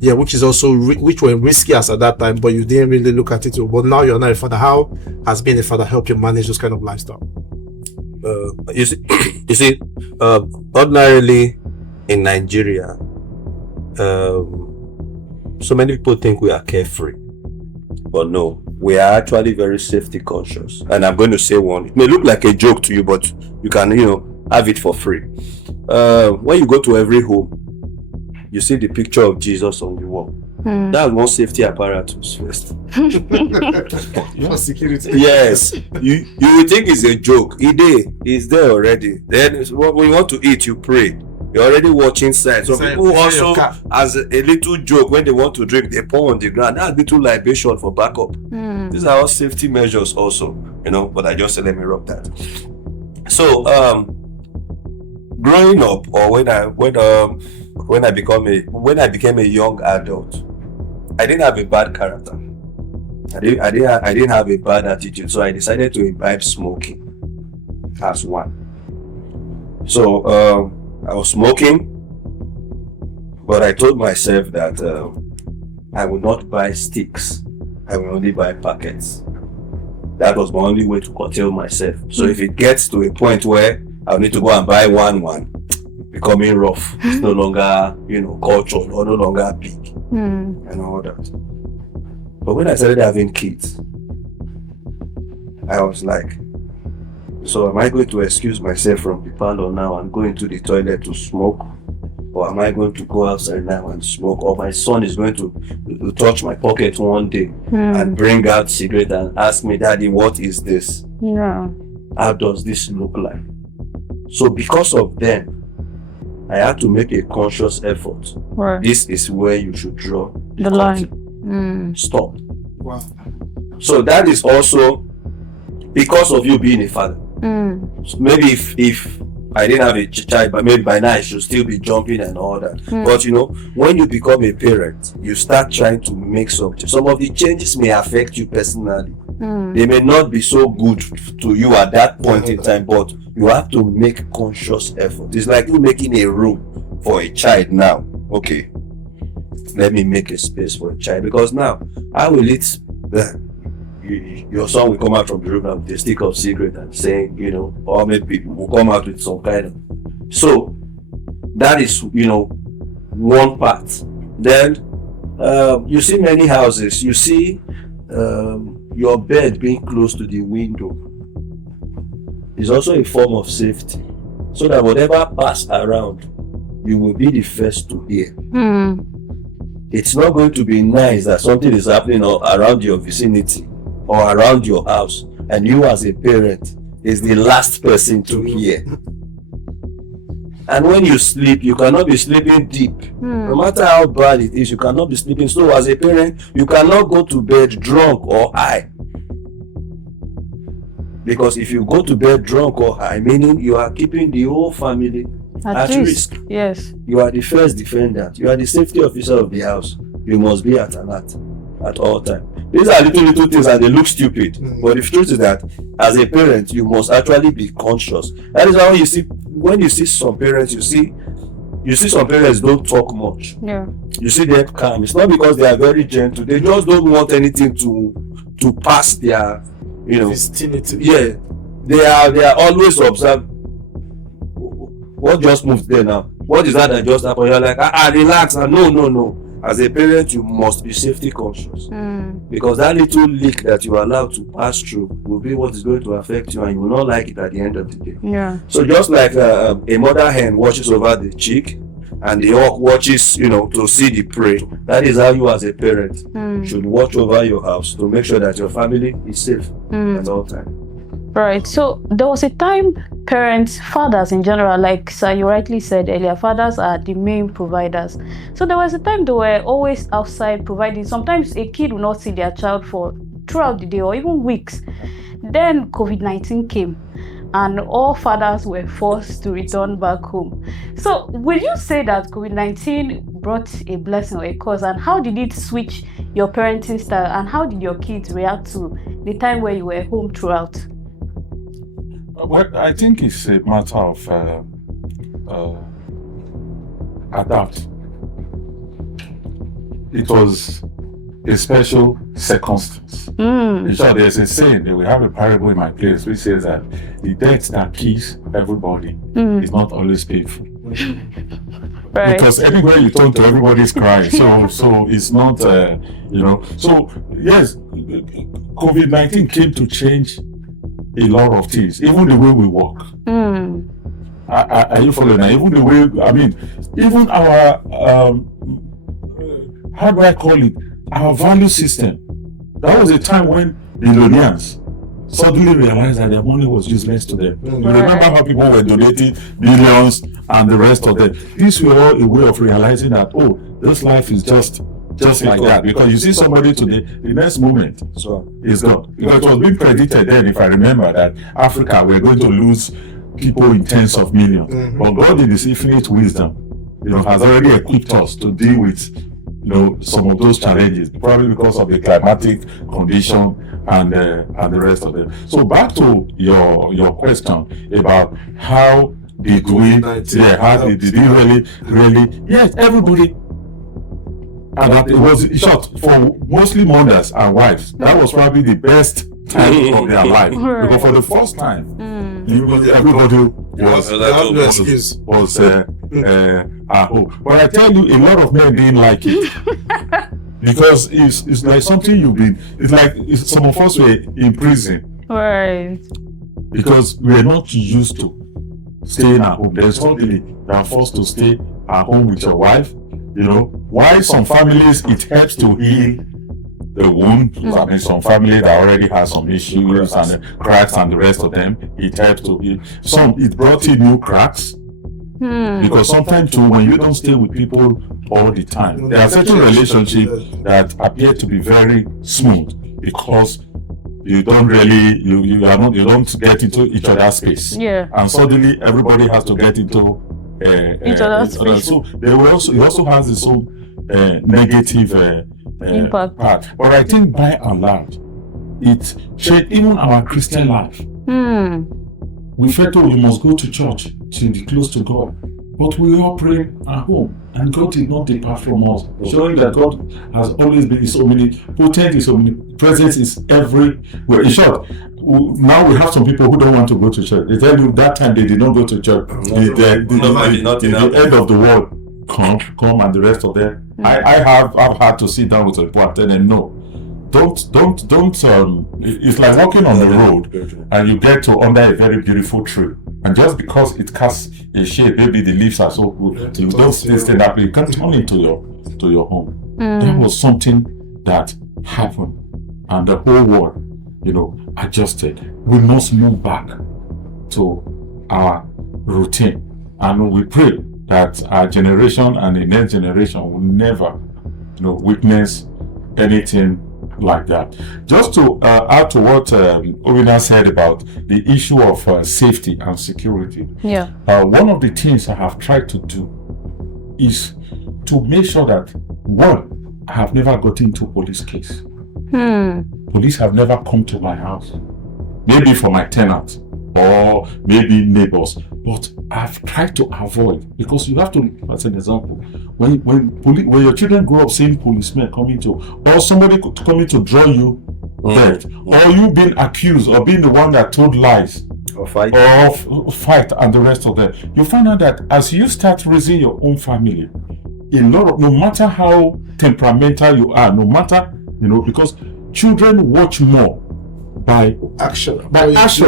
Yeah, which is also which were risky as at that time, but you didn't really look at it. But now you're not a father. How has being a father helped you manage those kind of lifestyle? You see, ordinarily in Nigeria, so many people think we are carefree, but no, we are actually very safety conscious. And I'm going to say one. It may look like a joke to you, but you can, you know, have it for free. When you go to every home, you see the picture of Jesus on the wall. That's one safety apparatus first. For security. Yes, you will think it's a joke. It's there already. Then when you want to eat, you pray. You're already watching signs. So people also, as a little joke, when they want to drink, they pour on the ground. That's little libation for backup. These are all safety measures also, you know. But I just said let me rub that. So growing up, or when I became a young adult, I didn't have a bad character. I didn't have a bad attitude, so I decided to imbibe smoking as one. So I was smoking, but I told myself that I would not buy sticks. I will only buy packets. That was my only way to curtail myself. So if it gets to a point where I'll need to go and buy one, becoming rough, it's no longer, you know, cultured or no longer big and all that. But when I started having kids, I was like, so am I going to excuse myself from the parlor now and go into the toilet to smoke? Or am I going to go outside now and smoke? Or my son is going to touch my pocket one day and bring out cigarette and ask me, Daddy, what is this? Yeah. How does this look like? So because of them, I had to make a conscious effort. Right. This is where you should draw The line. Stop. Wow. So that is also because of you being a father. So maybe if I didn't have a child, but maybe by now I should still be jumping and all that. But you know, when you become a parent, you start trying to make some of the changes may affect you personally. They may not be so good to you at that point in time, but you have to make conscious effort. It's like you making a room for a child now. Okay, let me make a space for a child, because now how will it your son will come out from the room with a stick of cigarette and saying, you know, or maybe will come out with some kind of. So that is, you know, one part. Then you see many houses, you see your bed being close to the window is also a form of safety, so that whatever pass around, you will be the first to hear. It's not going to be nice that something is happening around your vicinity or around your house, and you as a parent is the last person to hear. And when you sleep, you cannot be sleeping deep. No matter how bad it is, you cannot be sleeping. So as a parent, you cannot go to bed drunk or high. Because if you go to bed drunk or high, meaning you are keeping the whole family at risk. Yes. You are the first defendant. You are the safety officer of the house. You must be at alert at all times. These are little things and they look stupid. But the truth is that as a parent, you must actually be conscious. That is why when you see some parents, you see some parents don't talk much. Yeah. You see them calm. It's not because they are very gentle. They just don't want anything to pass their, you know, vicinity. Yeah. They are always observed. What just moved there now? What is that just happened? You're like, relax. No. As a parent, you must be safety conscious. Because that little leak that you are allowed to pass through will be what is going to affect you, and you will not like it at the end of the day. Yeah. So just like a mother hen watches over the chick, and the hawk watches, to see the prey. That is how you as a parent should watch over your house to make sure that your family is safe at all times. Right. So there was a time parents, fathers in general, like sir, you rightly said earlier, fathers are the main providers. So there was a time they were always outside providing. Sometimes a kid will not see their child for throughout the day or even weeks. Then COVID-19 came and all fathers were forced to return back home. So will you say that COVID-19 brought a blessing or a curse, and how did it switch your parenting style, and how did your kids react to the time where you were home throughout? Well, I think it's a matter of adapt. It was a special circumstance. In short, there's a saying that we have a parable in my place which says that the debt that kills everybody is not always painful. Right. Because everywhere you turn to, everybody's crying. So it's not, So yes, COVID-19 came to change a lot of things, even the way we work. Are you following? Even the way, even our, how do I call it? Our value system. That was a time when billionaires suddenly realized that their money was useless to them. You remember how people were donating billions and the rest of them. These were all a way of realizing that, this life is just like that. Because you see somebody today, the next moment is gone. Because it was being predicted then, if I remember, that Africa were going to lose people in tens of millions. But God in His infinite wisdom, has already equipped us to deal with some of those challenges, probably because of the climatic condition and the rest of it. So back to your question about how did we, how did it really, yes, everybody. And that it was short for mostly mothers and wives. That was probably the best time of their life, because for the first time, everybody was at home. But I tell you, a lot of men didn't like it because it's like something it's like some of us were in prison, right? Because we're not used to staying at home. Then suddenly they are forced to stay at home with your wife. Why some families it helps to heal the wound. Some family that already has some issues and cracks and the rest of them, it helps to heal. Some it brought in new cracks. Because sometimes too, when you don't stay with people all the time, there are certain relationships that appear to be very smooth because you don't really you don't get into each other's space. And suddenly everybody has to get into each other's space. So it also has its own negative impact. Part. But I think by and large, it changed even our Christian life. We felt we must go to church to be close to God. But we all pray at home, and God did not depart from us, showing that God has always been so omnipotent, so presence is everywhere. In short, now we have some people who don't want to go to church. They tell you that time they did not go to church. The end of the world come and the rest of them. I've had to sit down with people and tell them, no, don't it's like walking on the road and you get to under a very beautiful tree, and just because it casts a shade, maybe the leaves are so good, you don't stand up, you can't turn into your home. That was something that happened, and the whole world adjusted. We must move back to our routine, and we pray that our generation and the next generation will never witness anything like that. Just to add to what Obina said about the issue of safety and security. One of the things I have tried to do is to make sure that, one, I have never gotten into a police case. Police have never come to my house, maybe for my tenants or maybe neighbors, but I've tried to avoid, because you have to, as an example, when your children grow up seeing policemen coming to, or somebody coming to draw you dead, or you being accused or being the one that told lies or fight and the rest of that, you find out that as you start raising your own family, no matter how temperamental you are, no matter, because children watch more by action than yes.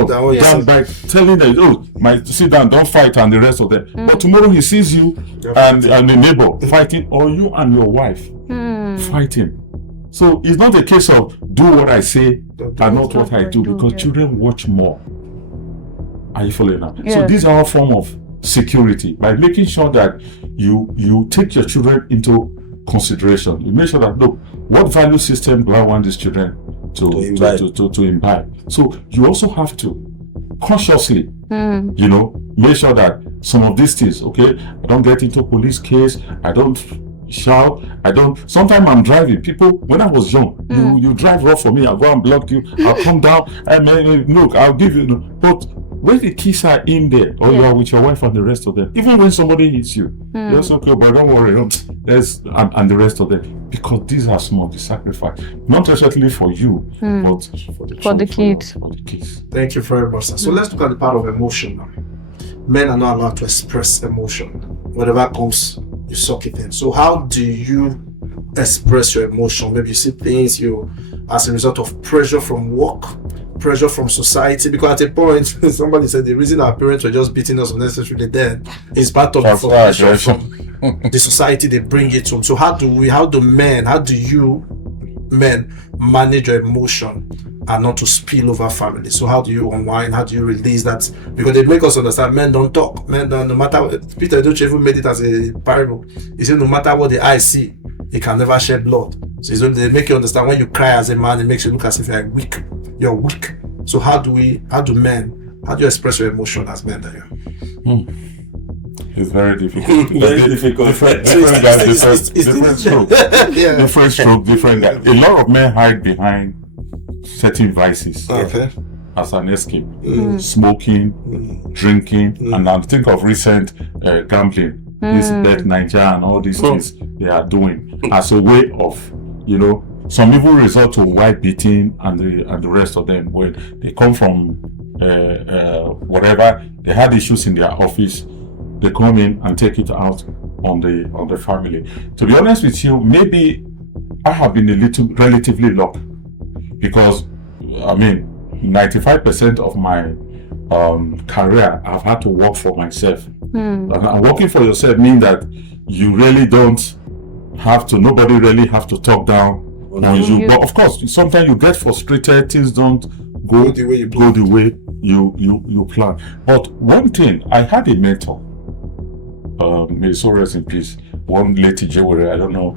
by telling them, oh, sit down, don't fight, and the rest of them. But tomorrow he sees you and the neighbor fighting, or you and your wife fighting. So it's not a case of do what I say and not what I do, because children watch more. Are you following now? So these are a form of security, by making sure that you take your children into consideration. You make sure that, look, what value system do I want these children to imbibe? So you also have to consciously, make sure that some of these things, okay, I don't get into police case, I don't shout, sometimes I'm driving, people, when I was young, you drive rough for me, I'll go and block you, I'll come down, and look, I'll give you, but when the kids are in there, or you are with your wife and the rest of them, even when somebody hits you, that's okay, but don't worry, and the rest of them, because these are some of the sacrifice, not necessarily for you, but for the kids. Thank you very much, sir. So let's look at the part of emotion now. Men are not allowed to express emotion. Whatever comes, you suck it in. So how do you express your emotion? Maybe you see things as a result of pressure from work, pressure from society, because at a point somebody said the reason our parents were just beating us unnecessarily then is part of the pressure from the society they bring it to. So how do you men manage your emotion and not to spill over family? So how do you unwind? How do you release that? Because they make us understand men don't talk. Men don't, no matter what, Peter Edochie even made it as a parable. He said no matter what the eye see, it can never shed blood. So they make you understand when you cry as a man, it makes you look as if you're weak. You're weak. So how do you express your emotion as men? It's very difficult. Different stroke. Different stroke, different guy. A lot of men hide behind certain vices as an escape. Smoking, drinking, and I'm think of recent gambling. This Bet Nigeria and all these things they are doing as a way of, some even resort to wife beating and the rest of them when they come from whatever, they had issues in their office, they come in and take it out on the family. To be honest with you, maybe I have been relatively lucky, because 95% of my career I've had to work for myself. And working for yourself means that you really don't have to, nobody really have to talk down on you. But of course, sometimes you get frustrated, things don't go the way you plan. But one thing, I had a mentor, may so rest in peace, one lady Jewelry, I don't know,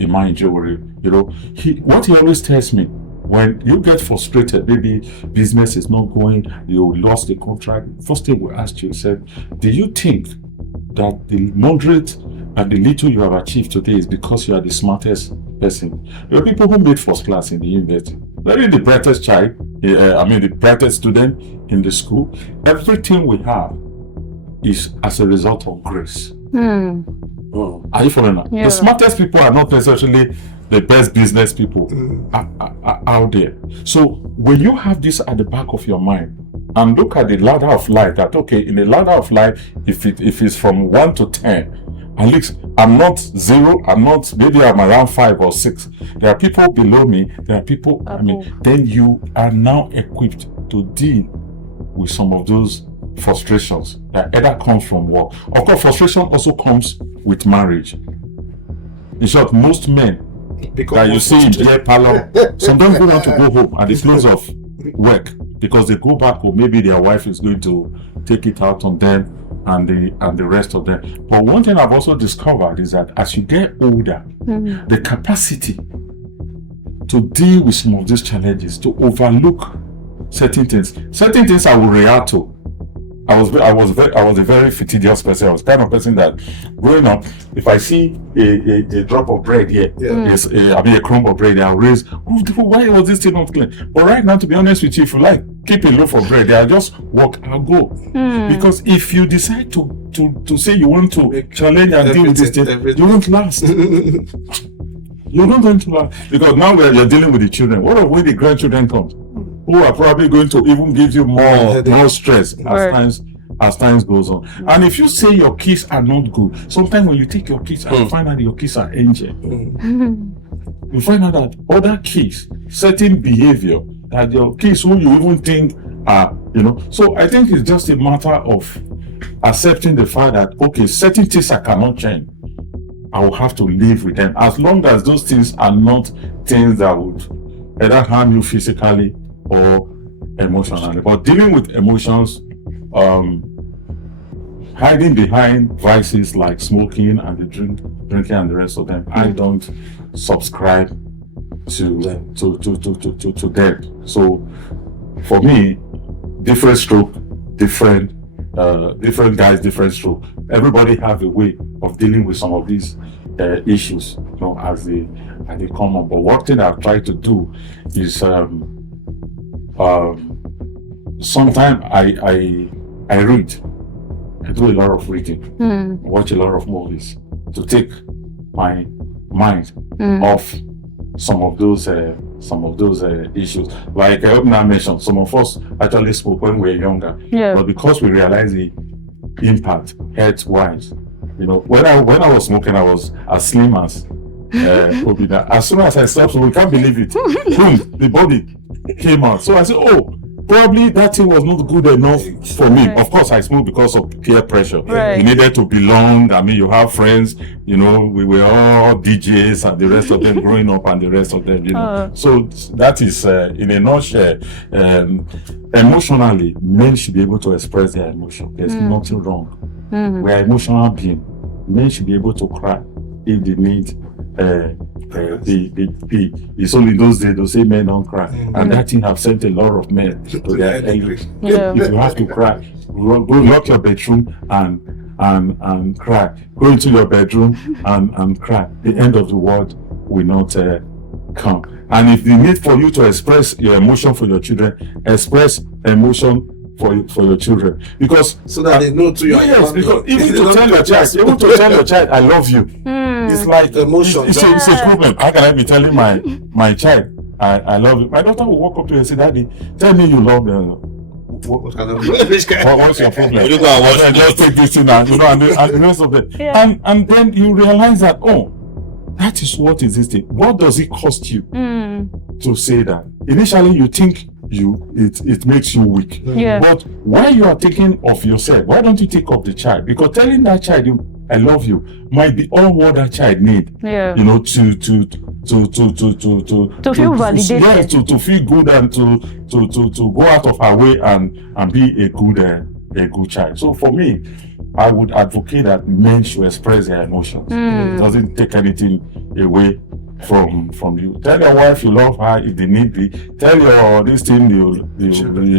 Iman Jewelry, what he always tells me, when you get frustrated, maybe business is not going, you lost the contract, first thing we asked you, said, do you think that the moderate and the little you have achieved today is because you are the smartest person? There are people who made first class in the university. They're the brightest child, the brightest student in the school. Everything we have is as a result of grace. Are you following that? The smartest people are not necessarily the best business people are out there. So when you have this at the back of your mind and look at the ladder of life, that okay, in the ladder of life, if it's from 1 to 10, at least I'm not 0, maybe I'm around 5 or 6. There are people below me, there are people, then you are now equipped to deal with some of those frustrations that either comes from work. Of course, frustration also comes with marriage. In short, most men that you see in their parlor, sometimes they want to go home at the close of work because they go back home. Maybe their wife is going to take it out on them and the rest of them. But one thing I've also discovered is that as you get older, the capacity to deal with some of these challenges, to overlook certain things I will react to. I was a very fastidious person. I was the kind of person that growing up, if I see a drop of bread here, a crumb of bread, I'll raise, why was this thing not clean? But right now, to be honest with you, if you like, keep a loaf of bread there, I'll just walk, I'll go. Because if you decide to say you want to challenge and deal with this thing, you won't last. You're not going to last. Because now you're dealing with the children. What if when the grandchildren come? Who are probably going to even give you more stress as time goes on. And if you say your kids are not good, sometimes when you take your kids and you find out your kids are angels, you find out that other kids, certain behavior that your kids who you even think are, So I think it's just a matter of accepting the fact that, okay, certain things I cannot change. I will have to live with them as long as those things are not things that would either harm you physically or emotionally. But dealing with emotions, hiding behind vices like smoking and the drinking and the rest of them, I don't subscribe to them. So for me, different stroke, different guys, different stroke. Everybody have a way of dealing with some of these issues, as they come up. But one thing I've tried to do is sometimes I read. I do a lot of reading, watch a lot of movies to take my mind off some of those issues. Like I hope now mentioned, some of us actually smoke when we were younger, but because we realized the impact health-wise, when I was smoking, I was as slim as Obina. As soon as I stopped, so we can't believe it. Boom, the body came out. So I said, oh, probably that thing was not good enough for me. Of course, I smoked because of peer pressure. You needed to belong. I mean, you have friends, we were all DJs and the rest of them growing up and the rest of them, So that is, in a nutshell, emotionally, men should be able to express their emotion. There's nothing wrong. We're emotional beings. Men should be able to cry if they need it's only those days they'll say men don't cry, and that thing have sent a lot of men to their angry. If you have to cry, go lock your bedroom and cry. Go into your bedroom and cry. The end of the world will not come. And if the need for you to express your emotion for your children, express emotion for your children, because so that they know to your because even to tell your child I love you, it's like emotion. It's a problem. How can I be telling my child I love you? My daughter will walk up to you and say, Daddy, tell me you love me. What's your problem? Just take this thing and the rest of it. And then you realize that, that is what is this thing. What does it cost you to say that? Initially you think it makes you weak. But while you are thinking of yourself, why don't you think of the child? Because telling that child I love you might be all what that child need. To feel validated. To feel good and to go out of her way and be a good child. So for me, I would advocate that men should express their emotions. It doesn't take anything away from you. Tell your wife you love her if they need be. Tell your your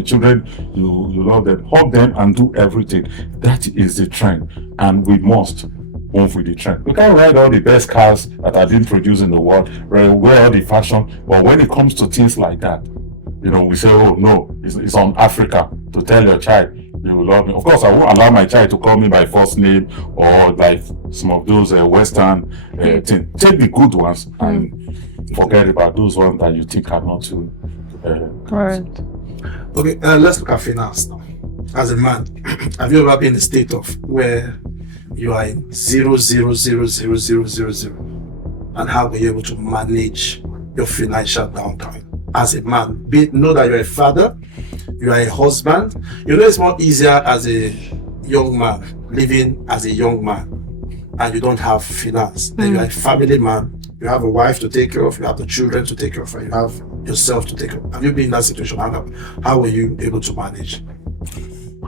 children you love them. Hug them and do everything. That is the trend, and we must move with the trend. We can't ride all the best cars that are being produced in the world, wear all the fashion, but when it comes to things like that, we say, oh no, it's on Africa to tell your child you love me. Of course, I won't allow my child to call me by first name or like some of those Western things. Take the good ones and forget about those ones that you think are not too. Right. Okay, let's look at finance now. As a man, have you ever been in a state of where you are in 0,000,000, and how were you able to manage your financial downtime? As a man, know that you're a father, you are a husband. It's more easier as a young man, living as a young man, and you don't have finance. Then you are a family man, you have a wife to take care of, you have the children to take care of, and you have yourself to take care of. Have you been in that situation? How were you able to manage?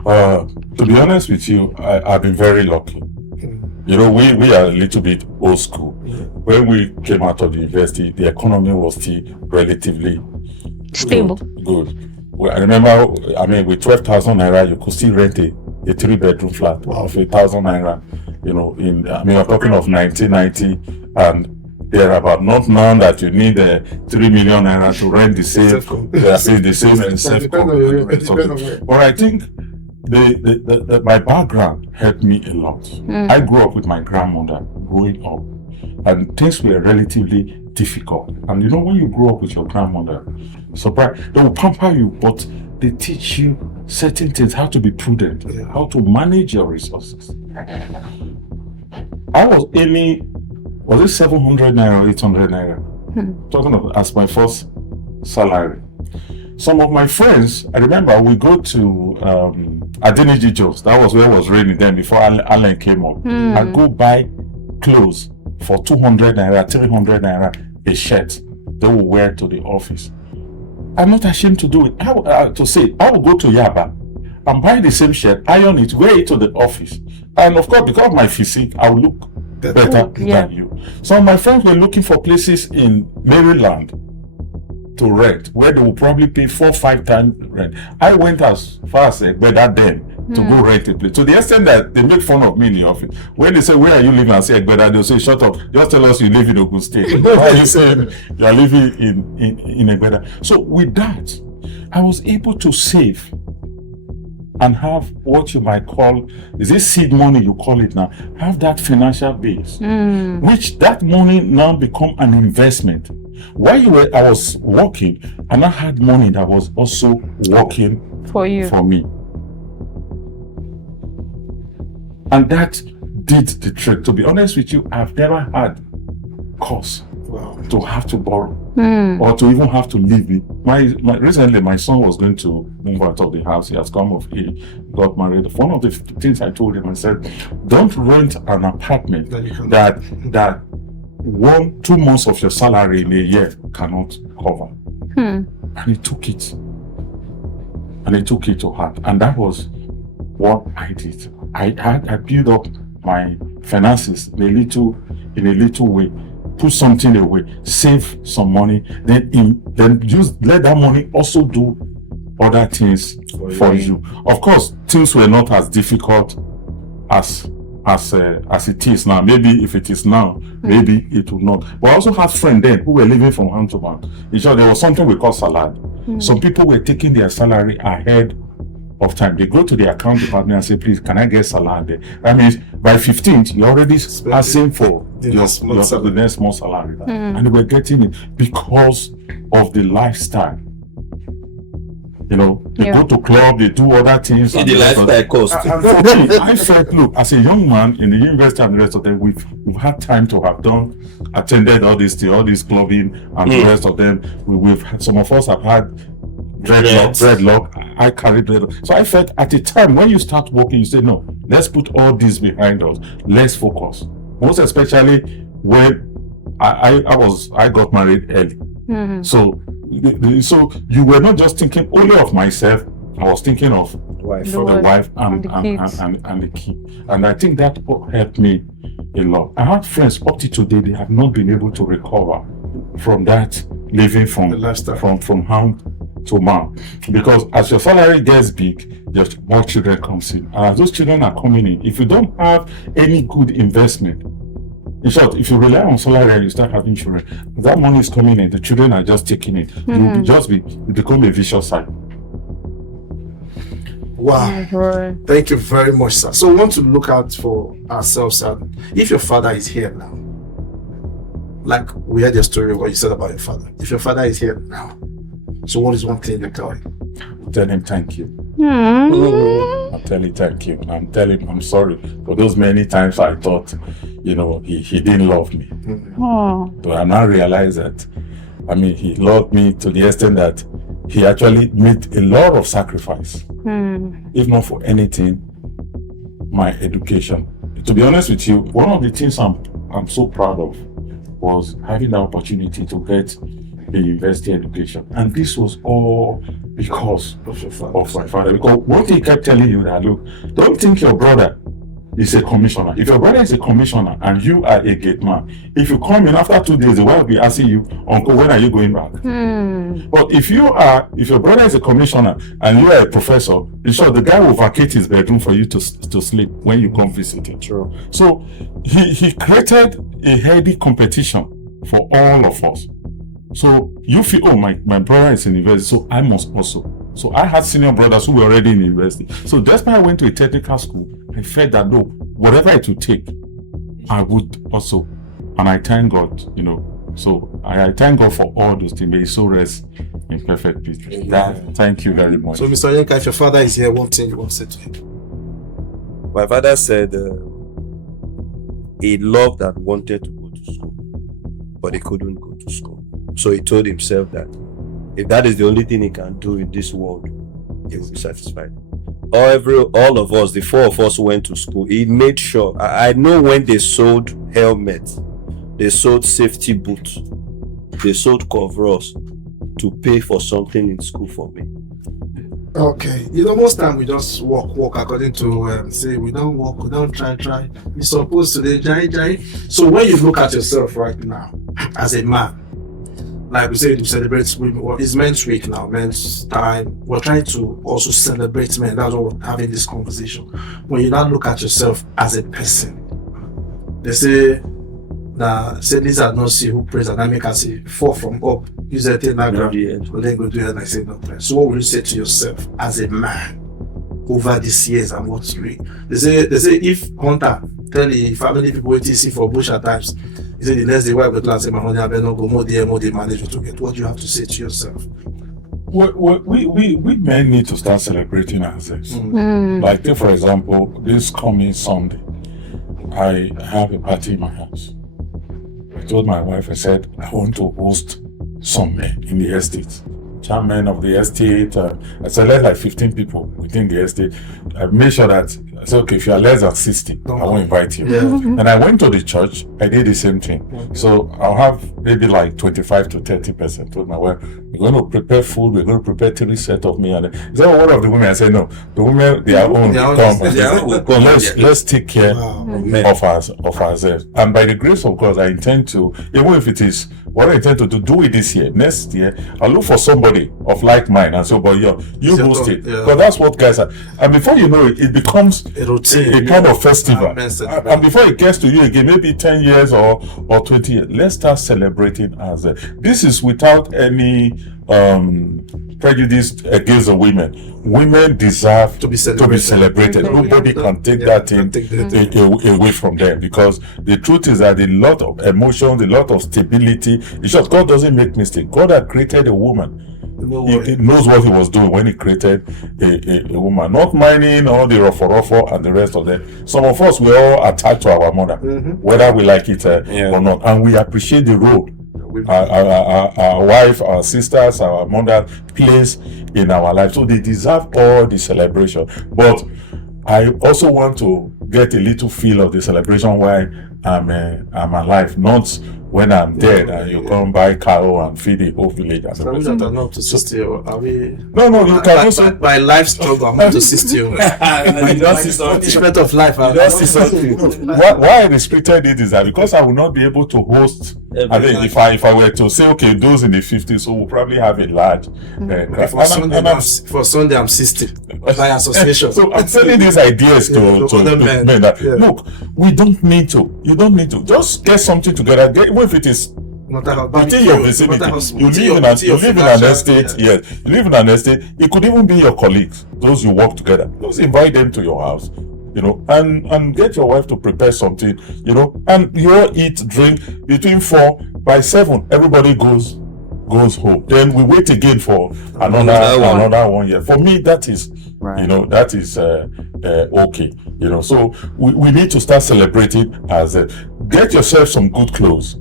To be honest with you, I've been very lucky. We are a little bit old school. When we came out of the university, the economy was still relatively stable. Good. Well, I remember, with 12,000 naira, you could still rent a 3-bedroom flat of 1,000 naira. We're talking of 1990 and thereabout. Not now that you need 3 million naira to rent the same, But I think my background helped me a lot. I grew up with my grandmother growing up, and things were relatively difficult. And when you grow up with your grandmother, they will pamper you, but they teach you certain things, how to be prudent, how to manage your resources. I was aiming, was it 700 naira or 800 naira? Talking of as my first salary. some of my friends, I remember we go to Adeniji Joe's. That was where it was raining then before Allen came up. I go buy clothes for 200 naira, 300 naira a shirt. They will wear to the office. I'm not ashamed to do it. I will go to Yaba and buy the same shirt, iron it, wear it to the office. And of course, because of my physique, I will look better than you. Some of my friends were looking for places in Maryland to rent, where they will probably pay 4-5 times rent. I went as far as Egbeda then to go rent a place. To the extent that they make fun of me in the office. When they say, "Where are you living?" I say Egbeda, they'll say, "Shut up. Just tell us you live in Ogun State." Why are you saying you are living in Egbeda? So with that, I was able to save and have what you might call, is it seed money you call it now, have that financial base, which that money now become an investment. While I was working, and I had money that was also working for me. And that did the trick. To be honest with you, I've never had cause to have to borrow or to even have to leave it. Recently, my son was going to move out of the house. He has come of age, got married. One of the things I told him, I said, don't rent an apartment that 1-2 months of your salary in a year cannot cover. And he took it. And he took it to heart. And that was what I did. I built up my finances in a little way, put something away, save some money, then let that money also do other things for you. Of course, things were not as difficult as it is now. Maybe if it is now, maybe it will not. But I also have friends then who were living from hand to mouth. In short, there was something we call salad. Some people were taking their salary ahead of time. They go to the account department and say, "Please, can I get salad there?" That means by 15th, you're already asking for the next small salary. And they were getting it because of the lifestyle. You know, they go to club, they do other things. The lifestyle cost. I felt, look, as a young man in the university and the rest of them, we've had time to have attended all this clubbing and the rest of them. Some of us have had dreadlock. I carried dreadlock. So I felt at the time when you start working, you say, no, let's put all this behind us. Let's focus. Most especially when I got married early. So you were not just thinking only of myself. I was thinking of the wife and the kid. And I think that helped me a lot. I had friends up to today, they have not been able to recover from that living from hand to mouth. Because as your salary gets big, there's more children comes in. And as those children are coming in, if you don't have any good investment, in short, if you rely on salary and you start having children, that money is coming in, the children are just taking it. You become a vicious cycle. Wow. Thank you very much, sir. So we want to look out for ourselves. If your father is here now, like we heard your story, what you said about your father. If your father is here now, so what is one thing you tell him? Tell him thank you. I'll tell him thank you. I'm telling him I'm sorry for those many times I thought, he didn't love me. But I now realize that, he loved me to the extent that he actually made a lot of sacrifice. If not for anything, my education. To be honest with you, one of the things I'm so proud of was having the opportunity to get a university education. And this was all because of my father. Because one thing he kept telling you that, look, don't think your brother is a commissioner. If your brother is a commissioner and you are a gate man, if you come in after 2 days, the wife will be asking you, "Uncle, when are you going back?" But if your brother is a commissioner and you are a professor, in short, the guy will vacate his bedroom for you to sleep when you come visiting. True. So he created a healthy competition for all of us. So you feel, oh, my brother is in university, so I must also. So I had senior brothers who were already in university. So despite I went to a technical school, I felt that no, whatever it would take, I would also. And I thank God, So I thank God for all those things. May His soul rest in perfect peace. Thank you very much. So Mr. Yenka, if your father is here, one thing you want to say to him? My father said he loved and wanted to go to school, but he couldn't go to school. So he told himself that If that is the only thing he can do in this world, he will be satisfied. All of us, the 4 of us who went to school, he made sure. I know when they sold helmets, they sold safety boots, they sold coveralls to pay for something in school for me. Okay, most time we just walk according to say we don't walk, we don't try. We're supposed to dey jai. So when you look at yourself right now as a man, like we say, to celebrate women, well, it's Men's Week now, Men's Time. We're trying to also celebrate men. That's why we're having this conversation. When you now look at yourself as a person, they say these are not see who praise and I make us say 4 from up. You say thing like that, but then go do it and I say no praise. So what will you say to yourself as a man over these years and what you read? They say if Hunter tell the family people what you see for bush at times, he said the next day wife will say my honey I better not go more they manage to get. What do you have to say to yourself? We men need to start celebrating ourselves. Like take for example, this coming Sunday, I have a party in my house. I told my wife, I said, I want to host some men in the estate. Chairman of the estate. I selected like 15 people within the estate. I made sure that I said, okay, if you are less than 60, I won't invite you. Yeah. And I went to the church, I did the same thing. Okay. So I'll have maybe like 25 to 30%. Told my wife, we're going to prepare food, we're going to prepare 3 sets of me. And is that one of the women? I said, no, the women, their own will come. Let's take care of ourselves. And by the grace of God, I intend to, even if it is what I intend to do it this year. Next year, I'll look for somebody of like mind and say, but you host it. Because that's what guys are. And before you know it, it becomes a routine, a kind of festival. And before it gets to you again, maybe 10 years or 20 years, let's start celebrating as this is without any prejudice against the women. Women deserve to be celebrated. Nobody can take that thing away from them, because the truth is that a lot of emotion, a lot of stability. In short, God doesn't make mistakes. God had created a woman. He knows what he was doing when he created a woman, not minding all the ruffle and the rest of them. Some of us, we're all attached to our mother, whether we like it or not, and we appreciate the role our wife, our sisters, our mother plays in our life. So they deserve all the celebration. But I also want to get a little feel of the celebration while I'm alive, not when I'm dead and you come buy cow and feed the whole village. So we don't know to 60 are we? No, you can also by life struggle. I'm up to 60. You don't see something of life. You don't see something. Why I restricted it is that because I will not be able to host. I think if I were to say, okay, those in the 50s, so we'll probably have a large for Sunday I'm 60 by association. So I'm selling these ideas to men that look, we don't need to. You don't need to. Just get something together. Even if it is within your vicinity, you live in an estate. Yes, you live in an estate. It could even be your colleagues, those you work together. Just invite them to your house, and get your wife to prepare something, and you all eat, drink between 4 by 7. Everybody goes home. Then we wait again for another 1 year. For me, that is that is okay. So we need to start celebrating as get yourself some good clothes.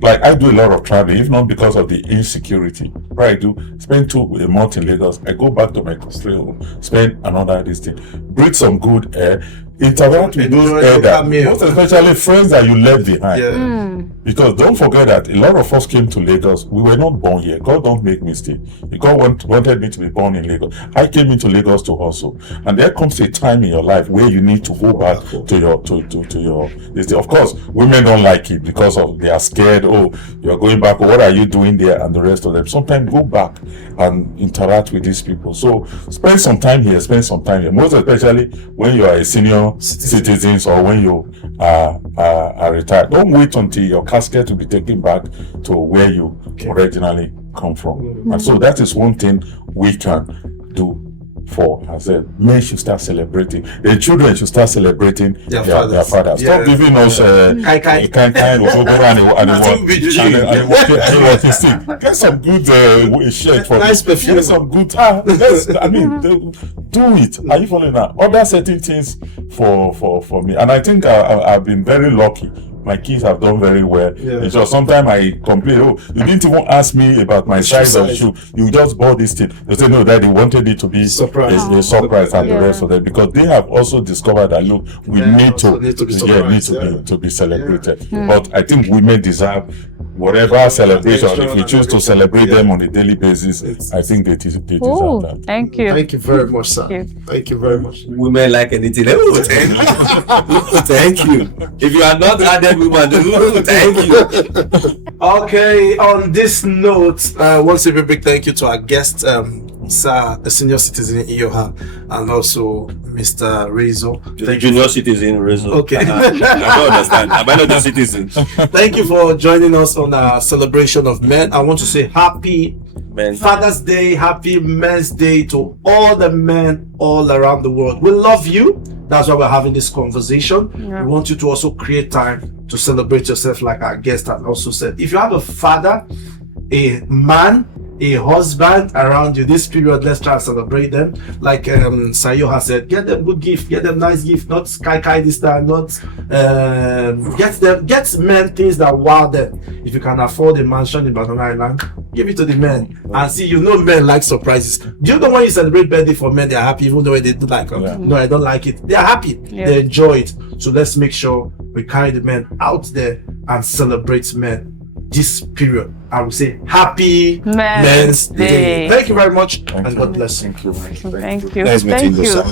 Like I do a lot of traveling, if not because of the insecurity. Right, I do spend a month in Lagos. I go back to my country home, spend another distance, breathe some good air, interact with those elderly, most especially friends that you left behind. Because don't forget that a lot of us came to Lagos. We were not born here. God don't make mistakes. God wanted me to be born in Lagos. I came into Lagos to hustle, and there comes a time in your life where you need to go back to your. Of course, women don't like it because they are scared. Oh, you're going back. What are you doing there? And the rest of them. Sometimes go back and interact with these people. So spend some time here. Spend some time here. Most especially when you are a senior citizens or when you are retired. Don't wait until your casket to be taken back to where you originally come from. And so that is one thing we can do for ourselves. Men should start celebrating. The children should start celebrating their fathers. Stop giving us kind of walking stick. Get some good shirt for nice perfume. Get some good do it. Are you following that? Other certain things for me. And I think I've been very lucky. my kids have done very well. Yeah. It's just sometimes I complain, oh, you didn't even ask me about my size of shoe. You just bought this thing. They say, no, Daddy wanted it to be a surprise and the rest of them, because they have also discovered that, look, we need to be celebrated. But I think women deserve whatever celebration. If we choose to celebrate them on a daily basis, I think they deserve that. Thank you. Thank you very much, sir. Thank you very much. Women like anything. Oh, thank you. Oh, thank you. If you are not added woman, oh, thank you. Okay, on this note, once a big thank you to our guest, Sir, the senior citizen Iyoha, and also Mr. Rezo. The junior citizen Rezo. Okay. I don't understand. Am I not the citizen? Thank you for joining us on our celebration of men. I want to say happy Father's Day, happy Men's Day to all the men all around the world. We love you. That's why we're having this conversation. We want you to also create time to celebrate yourself, like our guest has also said. If you have a father, a man, a husband around you this period, let's try and celebrate them. Like Sayo has said, get them good gift, get them nice gift, not sky this time, not get men things that wow them. If you can afford a mansion in Banana Island, give it to the men. And see, men like surprises. Do you know when you celebrate birthday for men, they're happy even though they do like no, I don't like it. They're happy. They enjoy it. So let's make sure we carry the men out there and celebrate men this period. I would say happy Men's Day. Thank you very much, and God bless you. Thank you. Thank you. Nice meeting you, sir.